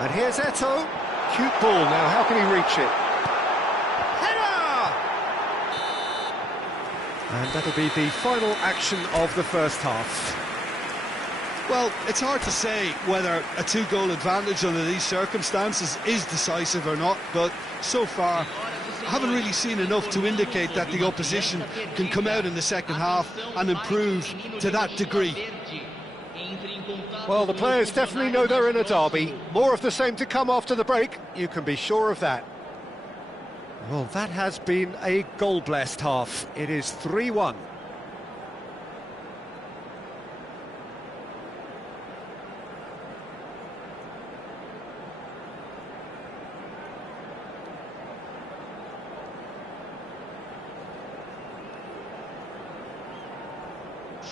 And here's Eto'o. Cute ball now, how can he reach it? Header! And that'll be the final action of the first half. Well, it's hard to say whether a 2-goal advantage under these circumstances is decisive or not, but so far I haven't really seen enough to indicate that the opposition can come out in the second half and improve to that degree. Well, the players definitely know they're in a derby. More of the same to come after the break, you can be sure of that. Well, that has been a goal-blessed half. It is 3-1.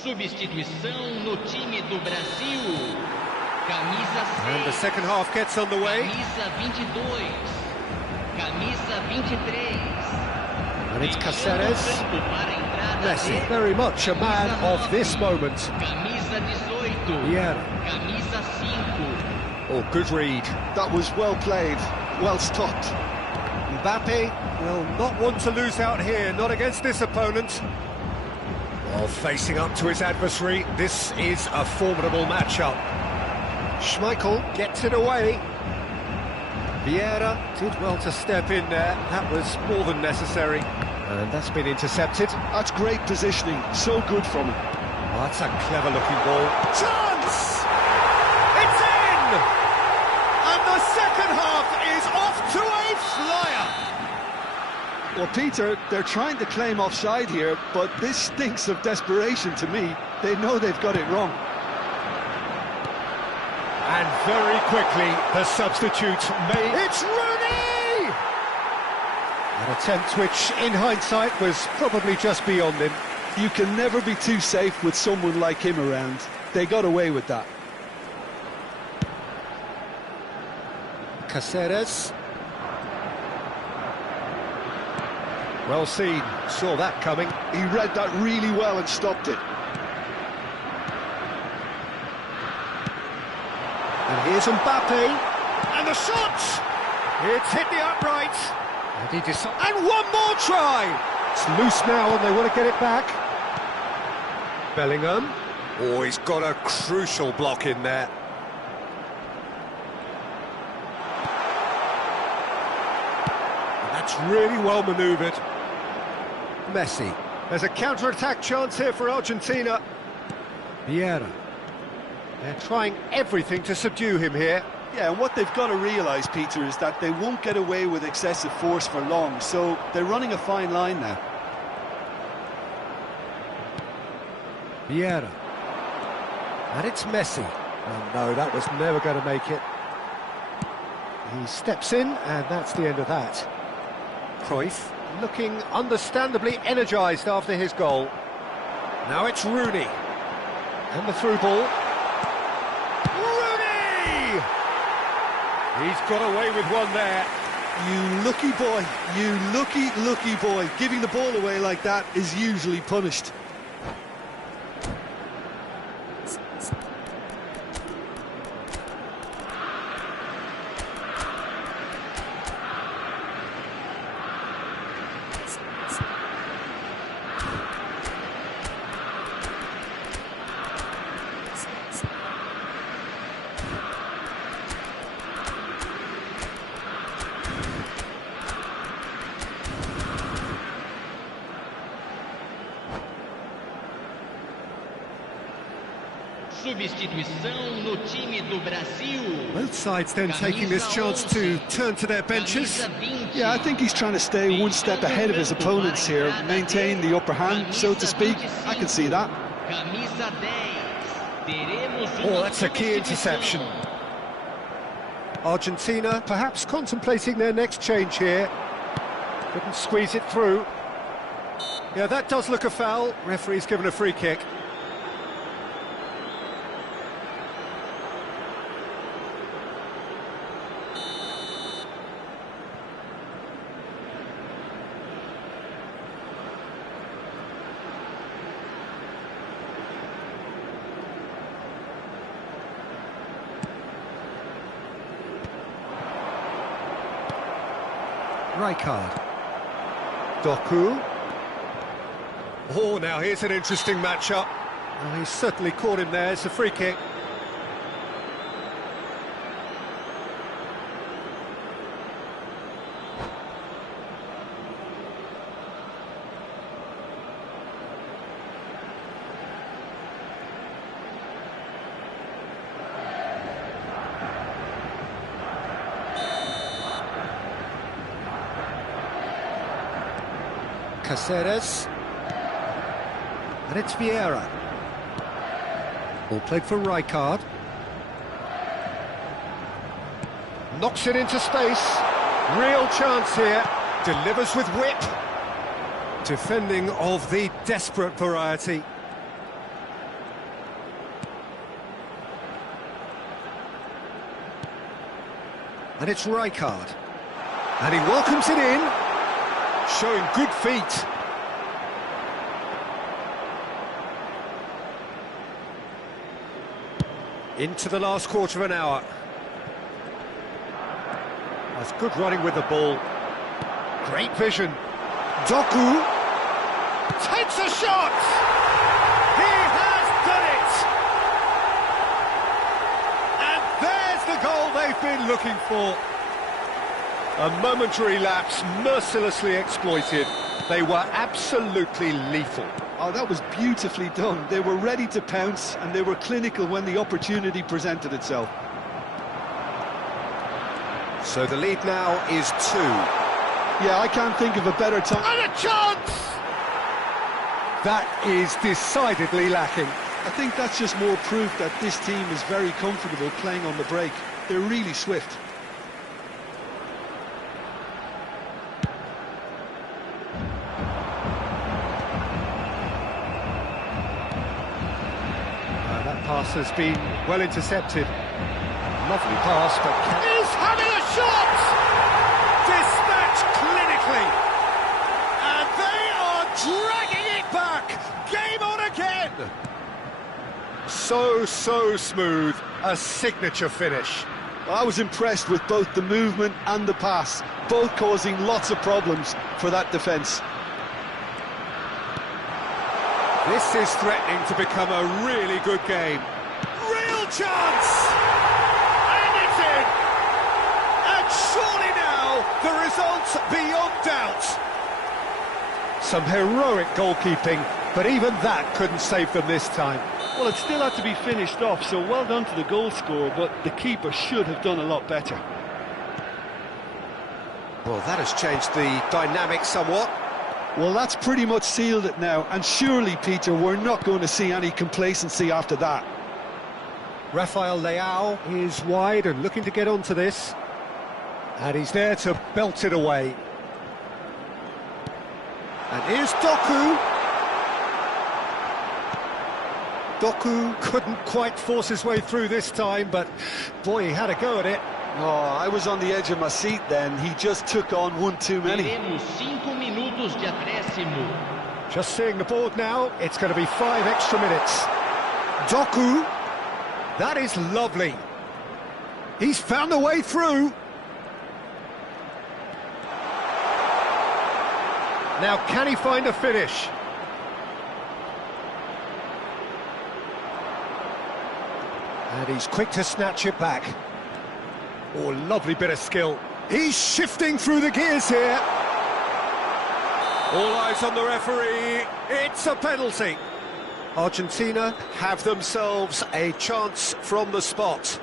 Substituição no time do Brasil. Camisa 6. And the second half gets underway. Camisa 22. Camisa 23. And it's Cáceres. Messi, very much a man of this moment. Camisa 18. Vieira. Camisa 5. Oh, good read. That was well played, well stopped. Mbappe will not want to lose out here, not against this opponent. While facing up to his adversary, this is a formidable matchup. Schmeichel gets it away. Vieira did well to step in there. That was more than necessary. And that's been intercepted. That's great positioning, so good from him. Oh, that's a clever-looking ball. Chance! It's in! And the second half is off to a flyer! Well, Peter, they're trying to claim offside here, but this stinks of desperation to me. They know they've got it wrong. And very quickly, the substitute made... It's Rooney! An attempt which, in hindsight, was probably just beyond him. You can never be too safe with someone like him around. They got away with that. Cáceres. Well seen, saw that coming. He read that really well and stopped it. And here's Mbappe, and the shot! It's hit the upright. And one more try! It's loose now and they want to get it back. Bellingham. Oh, he's got a crucial block in there. And that's really well manoeuvred. Messi. There's a counter-attack chance here for Argentina. Vieira. They're trying everything to subdue him here. Yeah, and what they've got to realise, Peter, is that they won't get away with excessive force for long, so they're running a fine line now. Vieira. And it's Messi. Oh no, that was never going to make it. He steps in, and that's the end of that. Cruyff looking understandably energised after his goal. Now it's Rooney. And the through ball. Rooney! He's got away with one there. You lucky boy, you lucky boy. Giving the ball away like that is usually punished. Substituição no time do Brasil. Both sides then taking this chance to turn to their benches. Yeah, I think he's trying to stay one step ahead of his opponents here, maintain the upper hand, so to speak. I can see that. Camisa 10. Oh, that's a key interception. Argentina perhaps contemplating their next change here. Couldn't squeeze it through. Yeah, that does look a foul. Referee's given a free kick. Rijkaard. Doku. Oh, now here's an interesting matchup. Well, he's certainly caught him there. It's a free kick. Caceres. And it's Vieira. Ball played for Rijkaard. Knocks it into space. Real chance here. Delivers with whip. Defending of the desperate variety. And it's Rijkaard. And he welcomes it in. Showing good feet. Into the last quarter of an hour. That's good running with the ball. Great vision. Doku takes a shot. He has done it. And there's the goal they've been looking for. A momentary lapse, mercilessly exploited. They were absolutely lethal. Oh, that was beautifully done. They were ready to pounce, and they were clinical when the opportunity presented itself. So the lead now is 2. Yeah, I can't think of a better time. And a chance! That is decidedly lacking. I think that's just more proof that this team is very comfortable playing on the break. They're really swift. Pass has been well intercepted. Lovely pass, but is having a shot! Dispatched clinically. And they are dragging it back. Game on again. So smooth. A signature finish. I was impressed with both the movement and the pass, both causing lots of problems for that defence. This is threatening to become a really good game. Real chance! And it's in! And surely now, the result's beyond doubt. Some heroic goalkeeping, but even that couldn't save them this time. Well, it still had to be finished off, so well done to the goal scorer, but the keeper should have done a lot better. Well, that has changed the dynamic somewhat. Well, that's pretty much sealed it now, and surely, Peter, we're not going to see any complacency after that. Rafael Leao is wide and looking to get onto this. And he's there to belt it away. And here's Doku. Doku couldn't quite force his way through this time, but boy, he had a go at it. Oh, I was on the edge of my seat then. He just took on one too many. Teremos 5 minutos de acréscimo. Just seeing the board now, it's going to be 5 extra minutes. Doku, that is lovely. He's found a way through. Now, can he find a finish? And he's quick to snatch it back. Oh, lovely bit of skill. He's shifting through the gears here. All eyes on the referee. It's a penalty. Argentina have themselves a chance from the spot.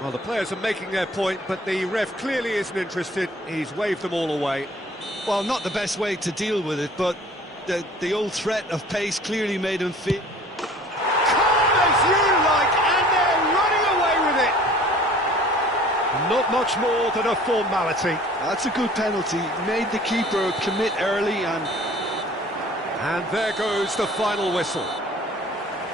Well, the players are making their point, but the ref clearly isn't interested. He's waved them all away. Well, not the best way to deal with it, but the old threat of pace clearly made him feel... Calm as you like, and they're running away with it. Not much more than a formality. That's a good penalty. Made the keeper commit early and... And there goes the final whistle.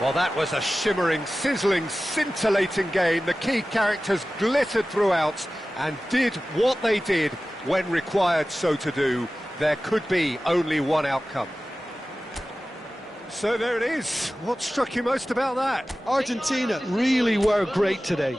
Well, that was a shimmering, sizzling, scintillating game. The key characters glittered throughout and did what they did when required so to do. There could be only one outcome. So there it is. What struck you most about that? Argentina really were great today.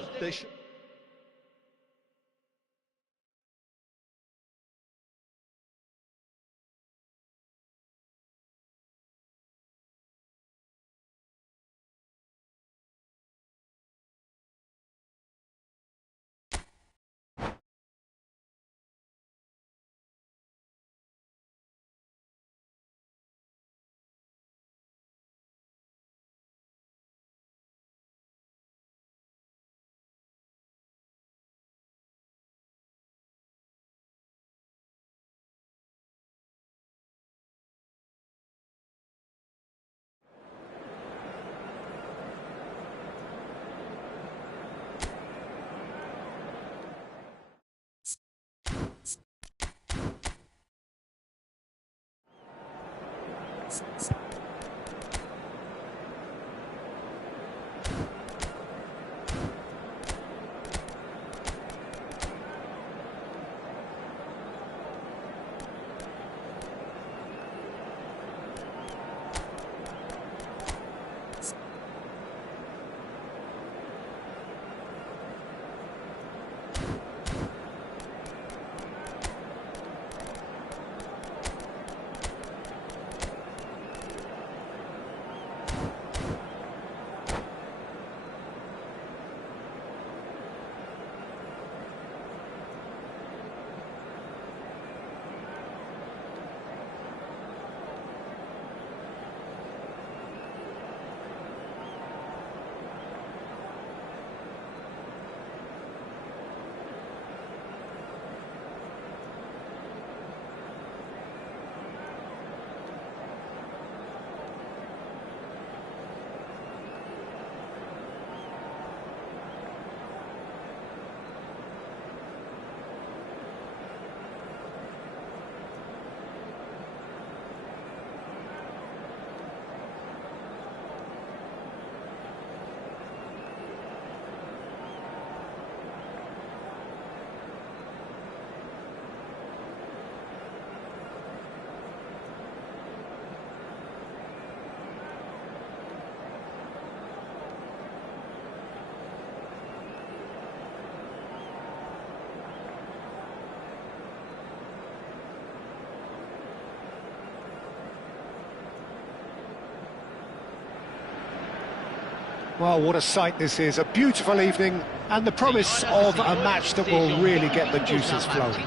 Well, what a sight this is, a beautiful evening, and the promise of a match that will really get the juices flowing.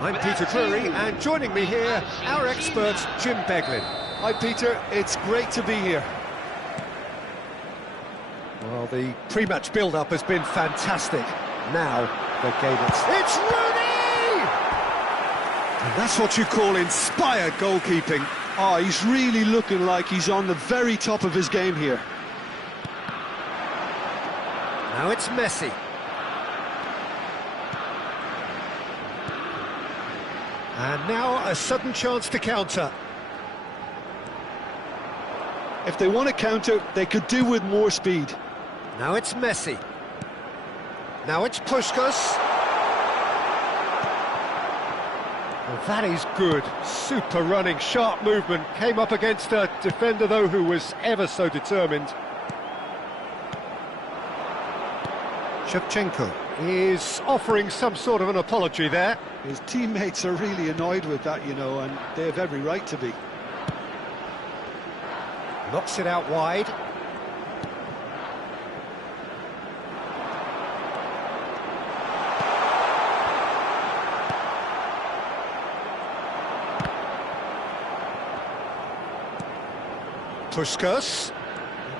I'm Peter Drury, and joining me here, our expert, Jim Beglin. Hi Peter, it's great to be here. Well, the pre-match build-up has been fantastic. Now, the game it's Rooney! And that's what you call inspired goalkeeping. Oh, he's really looking like he's on the very top of his game here. Now it's Messi. And now a sudden chance to counter. If they want to counter, they could do with more speed. Now it's Messi. Now it's Puskas. Well, that is good. Super running, sharp movement. Came up against a defender, though, who was ever so determined. Shevchenko is offering some sort of an apology there. His teammates are really annoyed with that, you know, and they have every right to be. Knocks it out wide. Puskas.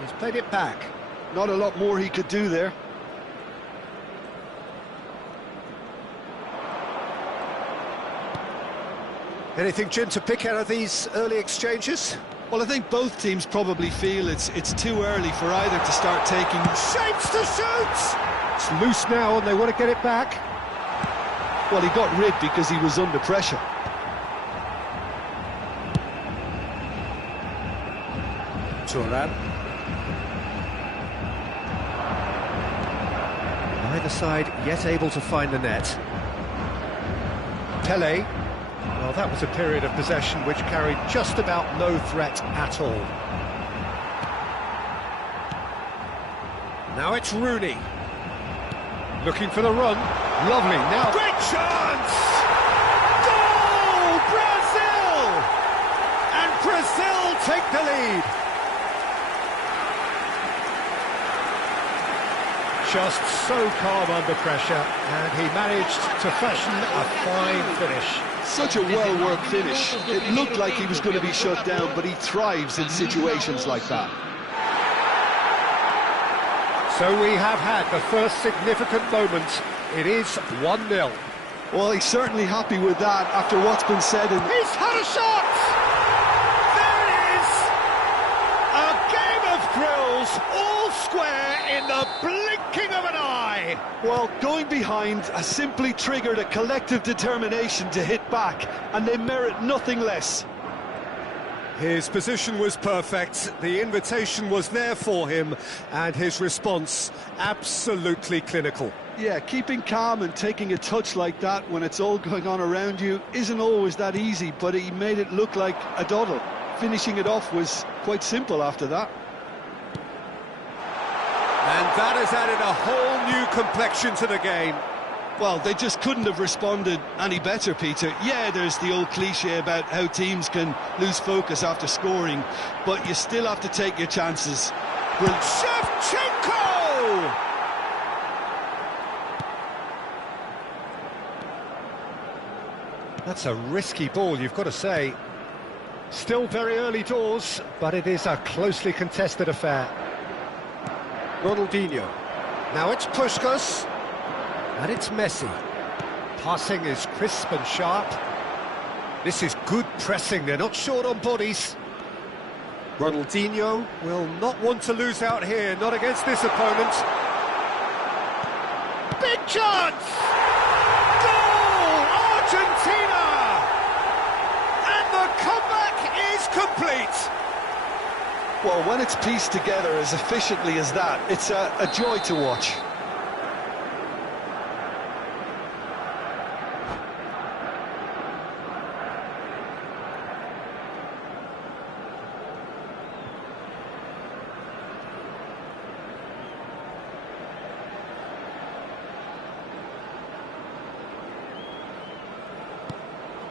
He's played it back. Not a lot more he could do there. Anything, Jim, to pick out of these early exchanges? Well, I think both teams probably feel it's too early for either to start taking... Shapes to shoot! It's loose now and they want to get it back. Well, he got rid because he was under pressure. Turan. Neither side yet able to find the net. Pele. Well, that was a period of possession which carried just about no threat at all. Now it's Rooney. Looking for the run. Lovely. Now, great chance! Goal! Brazil! And Brazil take the lead. Just so calm under pressure, and he managed to fashion a fine finish. Such a well-worked finish. It looked like he was going to be shut down, but he thrives in situations like that. So we have had the first significant moment. It is 1-0. Well, he's certainly happy with that after what's been said. And he's had a shot! There it is! A game of thrills, all square in the blinking of an eye! Well, going behind has simply triggered a collective determination to hit back, and they merit nothing less. His position was perfect, the invitation was there for him, and his response absolutely clinical. Yeah, keeping calm and taking a touch like that when it's all going on around you isn't always that easy, but he made it look like a doddle. Finishing it off was quite simple after that. And that has added a whole new complexion to the game. Well, they just couldn't have responded any better, Peter. Yeah, there's the old cliche about how teams can lose focus after scoring, but you still have to take your chances. Shevchenko! That's a risky ball, you've got to say. Still very early doors, but it is a closely contested affair. Ronaldinho. Now it's Puskas. And it's Messi. Passing is crisp and sharp. This is good pressing, they're not short on bodies. Ronaldinho will not want to lose out here, not against this opponent. Big chance! Goal! Argentina! And the comeback is complete! Well, when it's pieced together as efficiently as that, it's a joy to watch.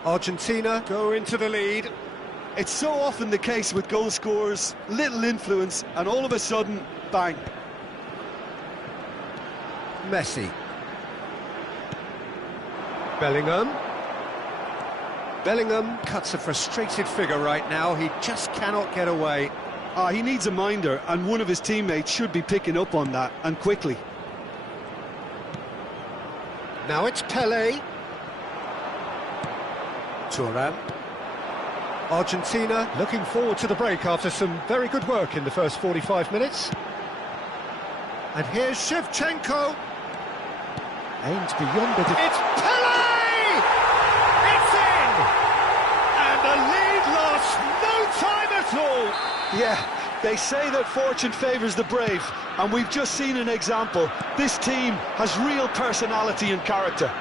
Argentina go into the lead. It's so often the case with goal scorers, little influence, and all of a sudden, bang. Messi. Bellingham. Bellingham cuts a frustrated figure right now. He just cannot get away. He needs a minder, and one of his teammates should be picking up on that, and quickly. Now it's Pelé. Thuram. Argentina looking forward to the break after some very good work in the first 45 minutes. And here's Shevchenko. Aimed beyond the... It's Pelé! It's in! And the lead lost no time at all. Yeah, they say that fortune favours the brave, and we've just seen an example. This team has real personality and character.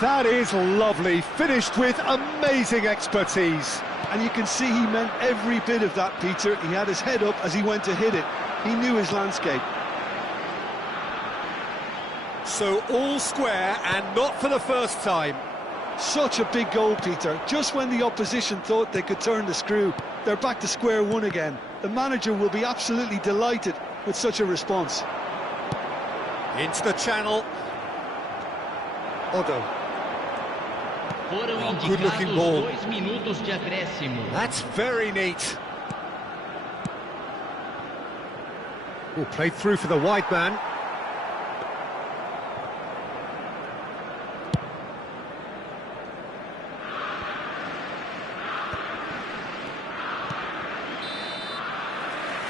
That is lovely, finished with amazing expertise. And you can see he meant every bit of that, Peter. He had his head up as he went to hit it. He knew his landscape. So all square, and not for the first time. Such a big goal, Peter. Just when the opposition thought they could turn the screw, they're back to square one again. The manager will be absolutely delighted with such a response. Into the channel. Odo. Foram good-looking indicados ball. 2 minutos de acréscimo. That's very neat. Oh, played through for the wide man.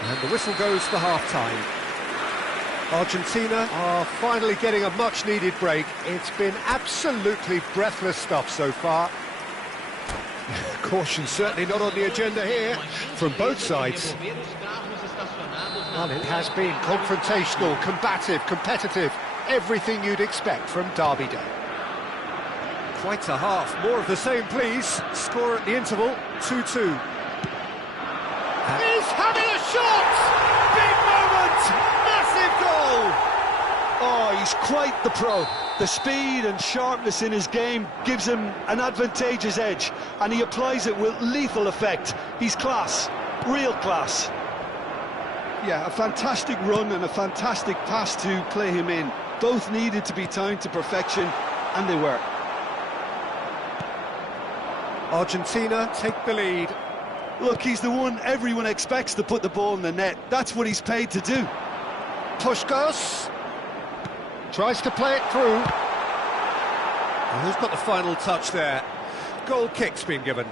And the whistle goes for half-time. Argentina are finally getting a much-needed break. It's been absolutely breathless stuff so far. Caution certainly not on the agenda here from both sides. Well, it has been confrontational, combative, competitive, everything you'd expect from Derby Day. Quite a half, more of the same please. Score at the interval, 2-2. He's having a shot! Big moment! Massive goal! Oh, he's quite the pro. The speed and sharpness in his game gives him an advantageous edge, and he applies it with lethal effect. He's class, real class. Yeah, a fantastic run and a fantastic pass to play him in. Both needed to be timed to perfection, and they were. Argentina take the lead. Look, he's the one everyone expects to put the ball in the net. That's what he's paid to do. Puskás tries to play it through. And who's got the final touch there? Goal kick's been given.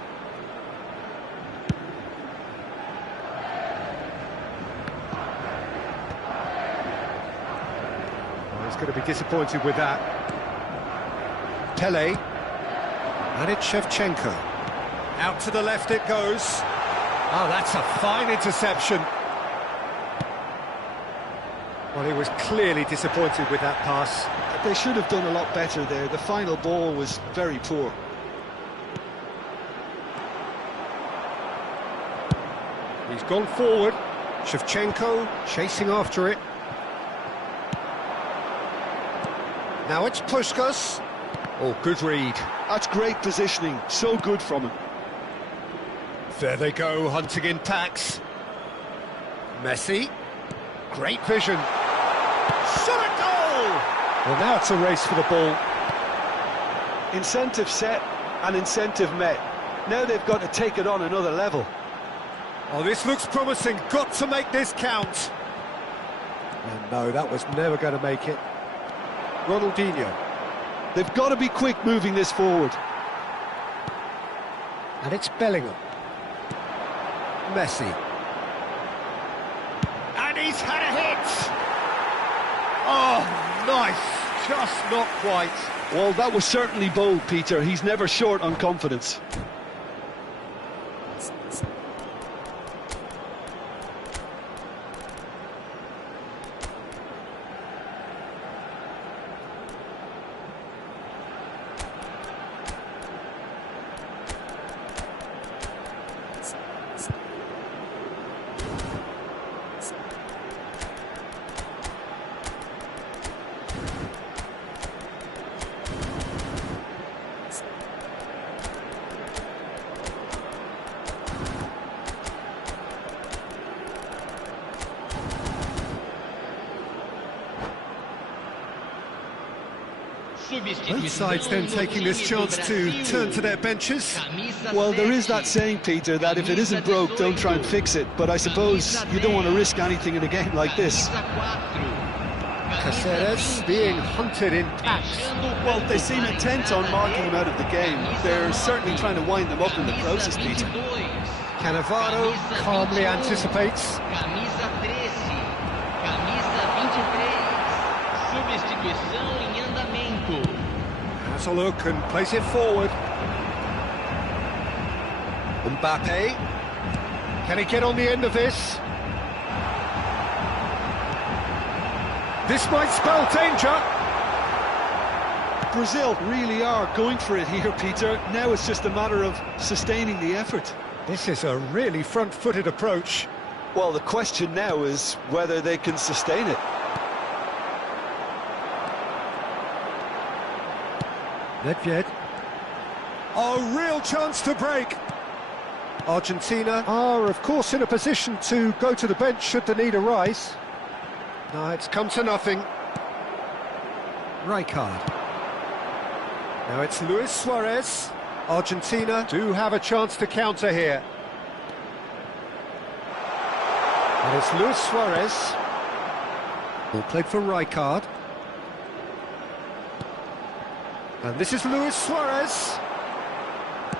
Oh, he's going to be disappointed with that. Pelé. And it's Shevchenko. Out to the left it goes. Oh, that's a fine interception. Well, he was clearly disappointed with that pass. They should have done a lot better there. The final ball was very poor. He's gone forward. Shevchenko chasing after it. Now it's Puskás. Oh, good read. That's great positioning. So good from him. There they go, hunting in packs. Messi. Great vision. Shot at goal! Well, now it's a race for the ball. Incentive set and incentive met. Now they've got to take it on another level. Oh, this looks promising. Got to make this count. And no, that was never going to make it. Ronaldinho. They've got to be quick moving this forward. And it's Bellingham. Messi. And he's had a hit! Oh, nice. Just not quite. Well, that was certainly bold, Peter. He's never short on confidence. Both sides then taking this chance to turn to their benches. Well, there is that saying, Peter, that if it isn't broke, don't try and fix it. But I suppose you don't want to risk anything in a game like this. Caceres being hunted in packs. Well, they seem intent on marking him out of the game. They're certainly trying to wind them up in the process, Peter. Cannavaro calmly anticipates. Camisa 13, camisa 23, substituição em andamento. Has a look and plays it forward. Mbappe. Can he get on the end of this? This might spell danger. Brazil really are going for it here, Peter. Now it's just a matter of sustaining the effort. This is a really front-footed approach. Well, the question now is whether they can sustain it. Nedved. A real chance to break. Argentina are, of course, in a position to go to the bench should the need arise. No, it's come to nothing. Rijkaard. Now it's Luis Suarez. Argentina do have a chance to counter here. And it's Luis Suarez. Ball played for Rijkaard. And this is Luis Suarez.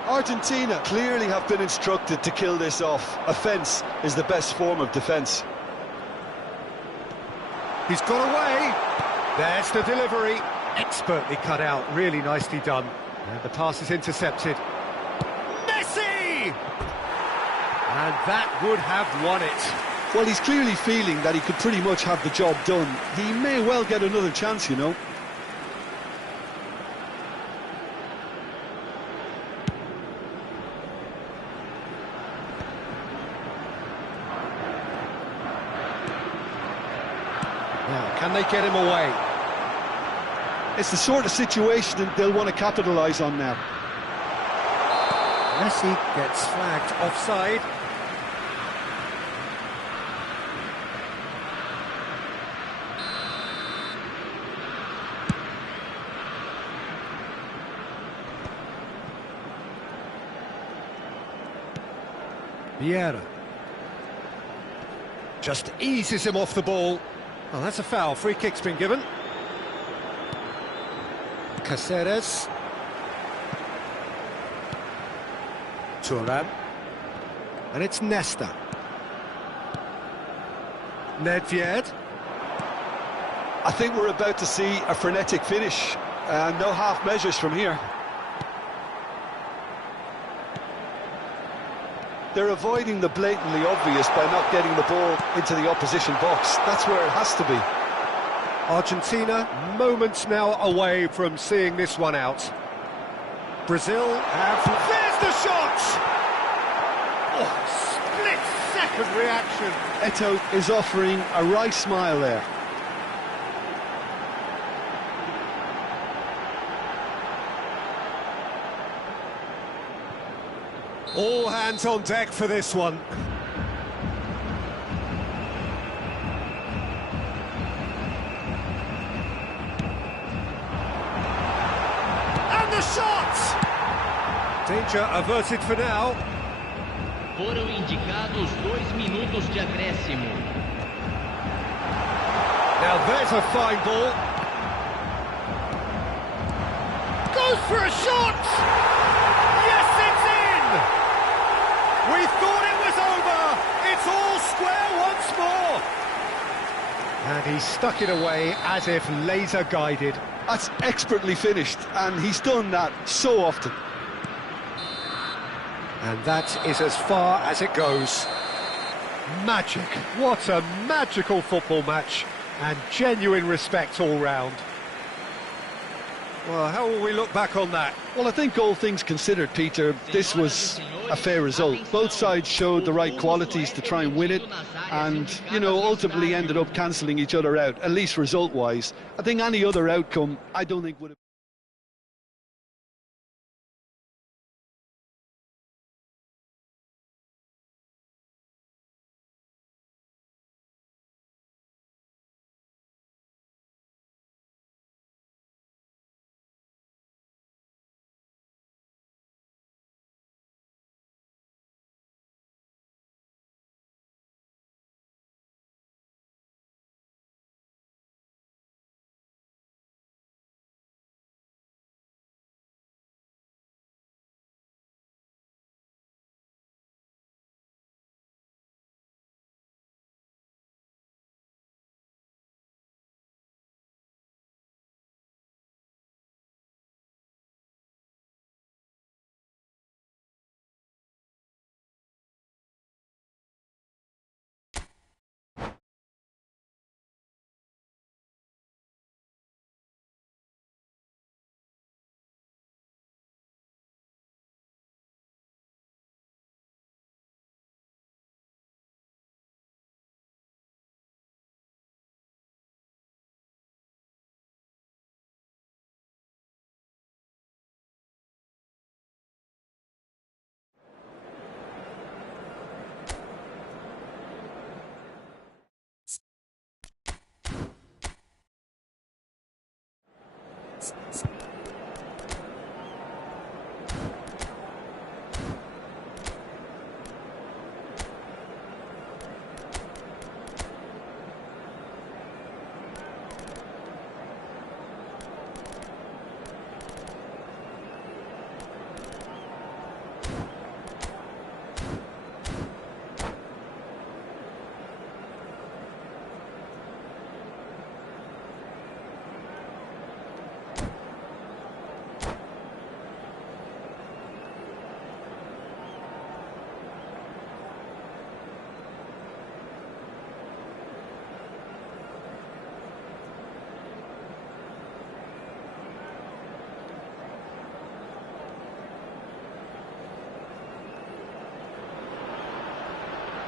Argentina clearly have been instructed to kill this off. Offence is the best form of defence. He's got away. There's the delivery. Expertly cut out, really nicely done. And the pass is intercepted. Messi! And that would have won it. Well, he's clearly feeling that he could pretty much have the job done. He may well get another chance, you know. Now, can they get him away? It's the sort of situation that they'll want to capitalise on now. Messi gets flagged offside. Vieira. Just eases him off the ball. Well, that's a foul. Free kick's been given. Caceres. Thuram. And it's Nesta. Nedved. I think we're about to see a frenetic finish. No half measures from here. They're avoiding the blatantly obvious by not getting the ball into the opposition box. That's where it has to be. Argentina, moments now away from seeing this one out. Brazil have... There's the shot! Oh, split-second reaction. Eto'o is offering a wry smile there. All hands on deck for this one. And the shot! Danger averted for now. Foram indicados 2 minutos de acréscimo. Now there's a fine ball. Goes for a shot! Yes, it's in! We thought it was over! It's all square once more! And he stuck it away as if laser-guided. That's expertly finished, and he's done that so often. And that is as far as it goes. Magic. What a magical football match. And genuine respect all round. Well, how will we look back on that? Well, I think all things considered, Peter, this was a fair result. Both sides showed the right qualities to try and win it, and, you know, ultimately ended up cancelling each other out, at least result-wise. I think any other outcome, I don't think would have...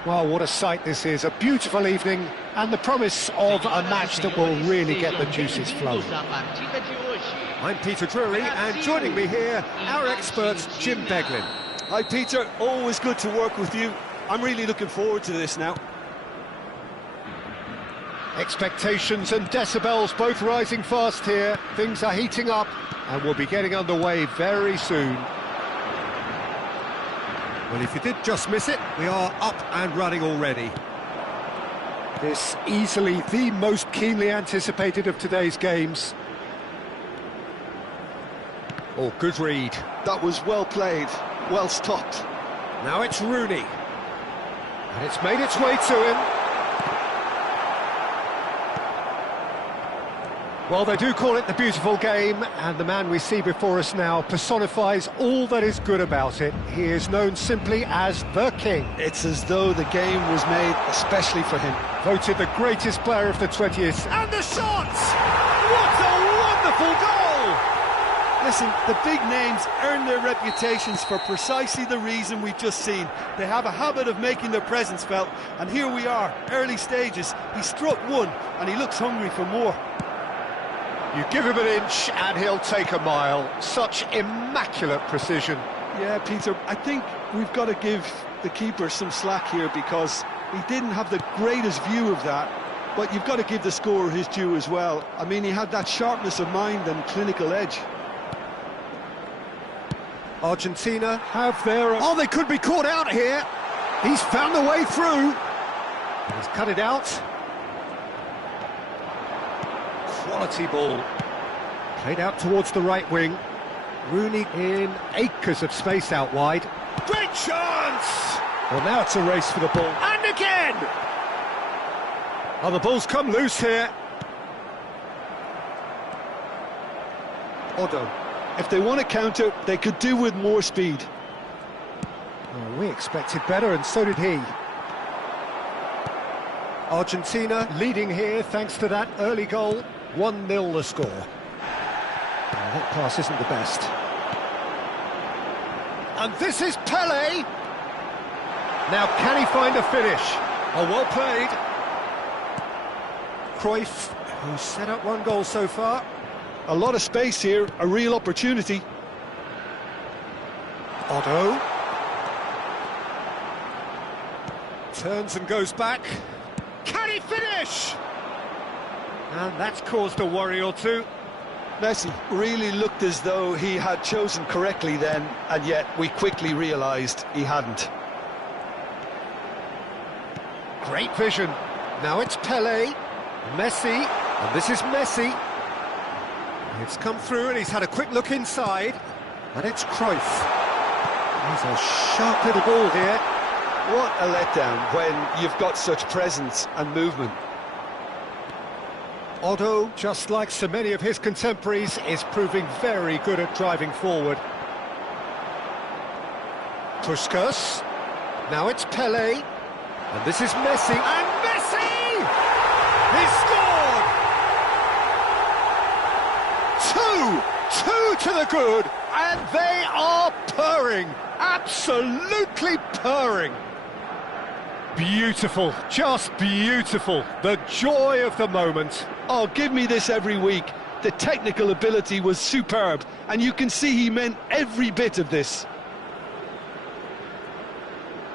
Well, what a sight this is, a beautiful evening, and the promise of a match that will really get the juices flowing. I'm Peter Drury, and joining me here, our expert, Jim Beglin. Hi Peter, always good to work with you. I'm really looking forward to this now. Expectations and decibels both rising fast here. Things are heating up, and we'll be getting underway very soon. Well, if you did just miss it, we are up and running already. This easily the most keenly anticipated of today's games. Oh, good read. That was well played, well stopped. Now it's Rooney. And it's made its way to him. Well, they do call it the beautiful game, and the man we see before us now personifies all that is good about it. He is known simply as the King. It's as though the game was made especially for him. Voted the greatest player of the 20th. And the shots! What a wonderful goal! Listen, the big names earn their reputations for precisely the reason we've just seen. They have a habit of making their presence felt, and here we are, early stages. He struck one, and he looks hungry for more. You give him an inch and he'll take a mile. Such immaculate precision. Yeah, Peter, I think we've got to give the keeper some slack here because he didn't have the greatest view of that, but you've got to give the scorer his due as well. I mean, he had that sharpness of mind and clinical edge. Argentina have their... Oh, they could be caught out here. He's found the way through. He's cut it out. Quality ball. Played out towards the right wing. Rooney in acres of space out wide. Great chance! Well, now it's a race for the ball. And again! Oh, the ball's come loose here. Otto. If they want to counter, they could do with more speed. Well, we expected better, and so did he. Argentina leading here thanks to that early goal. 1-0 the score. That pass isn't the best. And this is Pelé. Now, can he find a finish? Oh, well played. Cruyff, who's set up one goal so far. A lot of space here, a real opportunity. Otto. Turns and goes back. Can he finish? And that's caused a worry or two. Messi really looked as though he had chosen correctly then, and yet we quickly realised he hadn't. Great vision. Now it's Pelé, Messi, and this is Messi. It's come through and he's had a quick look inside, and it's Cruyff. He's a sharp little ball here. What a letdown when you've got such presence and movement. Otto, just like so many of his contemporaries, is proving very good at driving forward. Puskas. Now it's Pelé. And this is Messi. And Messi! He scored! Two to the good, and they are purring. Absolutely purring. Beautiful, just beautiful. The joy of the moment. Oh, give me this every week. The technical ability was superb, and you can see he meant every bit of this.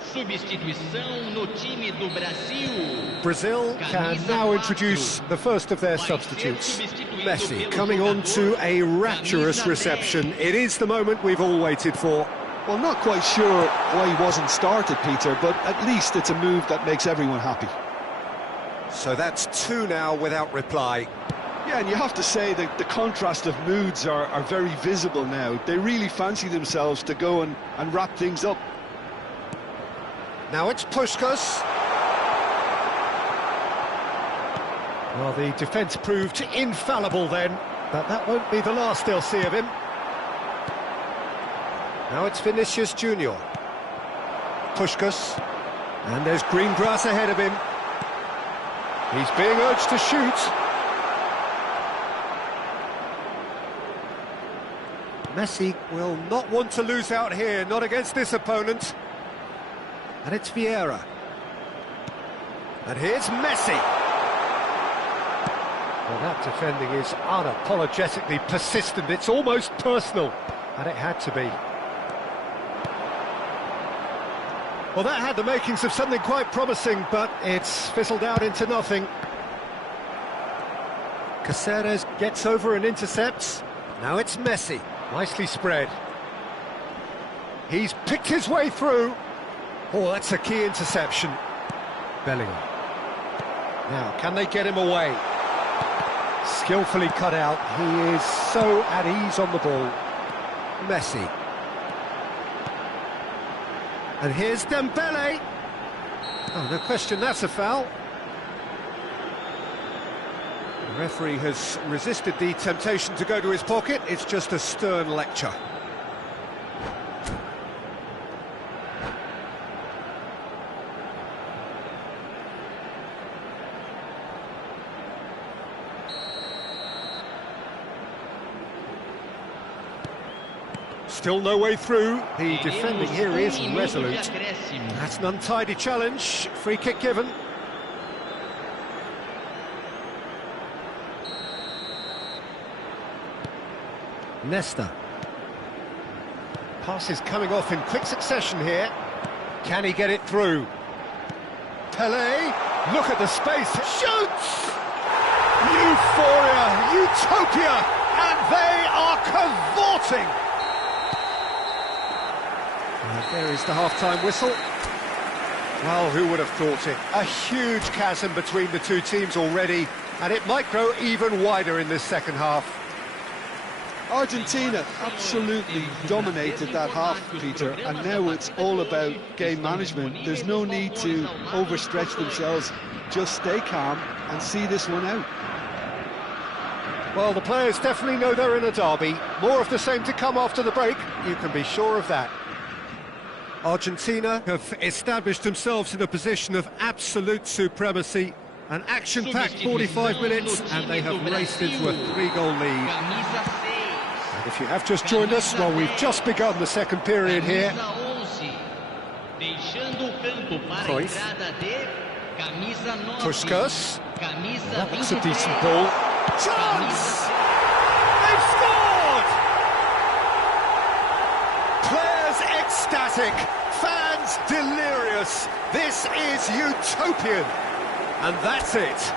Substituição no time do Brasil. Brazil can now introduce the first of their substitutes. Messi coming on to a rapturous reception. It is the moment we've all waited for. Well, not quite sure why he wasn't started, Peter, but at least it's a move that makes everyone happy. So that's 2 now without reply. Yeah, and you have to say that the contrast of moods are very visible now. They really fancy themselves to go and wrap things up. Now it's Puskas. Well, the defence proved infallible then, but that won't be the last they'll see of him. Now it's Vinicius Junior. Puskas. And there's green grass ahead of him. He's being urged to shoot. Messi will not want to lose out here, not against this opponent. And it's Vieira. And here's Messi. Well, that defending is unapologetically persistent. It's almost personal. And it had to be. Well, that had the makings of something quite promising, but it's fizzled out into nothing. Caceres gets over and intercepts. Now it's Messi. Nicely spread. He's picked his way through. Oh, that's a key interception. Bellingham. Now, can they get him away? Skillfully cut out. He is so at ease on the ball. Messi. And here's Dembele. Oh, no question, that's a foul. The referee has resisted the temptation to go to his pocket. It's just a stern lecture. Still no way through. The defending here is resolute. That's an untidy challenge. Free kick given. Nesta. Pass is coming off in quick succession here. Can he get it through? Pelé, look at the space. Shoots! Euphoria, utopia, and they are cavorting. And there is the half-time whistle. Well, who would have thought it? A huge chasm between the two teams already, and it might grow even wider in this second half. Argentina absolutely dominated that half, Peter, and now it's all about game management. There's no need to overstretch themselves. Just stay calm and see this one out. Well, the players definitely know they're in a derby. More of the same to come after the break, you can be sure of that. Argentina have established themselves in a position of absolute supremacy. An action-packed 45 minutes, and they have raced into a 3-goal lead. And if you have just joined us, well, we've just begun the second period here. Cruyff. Puskas. That looks a decent ball. Chance! They've scored! Players ecstatic, fans delirious. This is utopian. And that's it.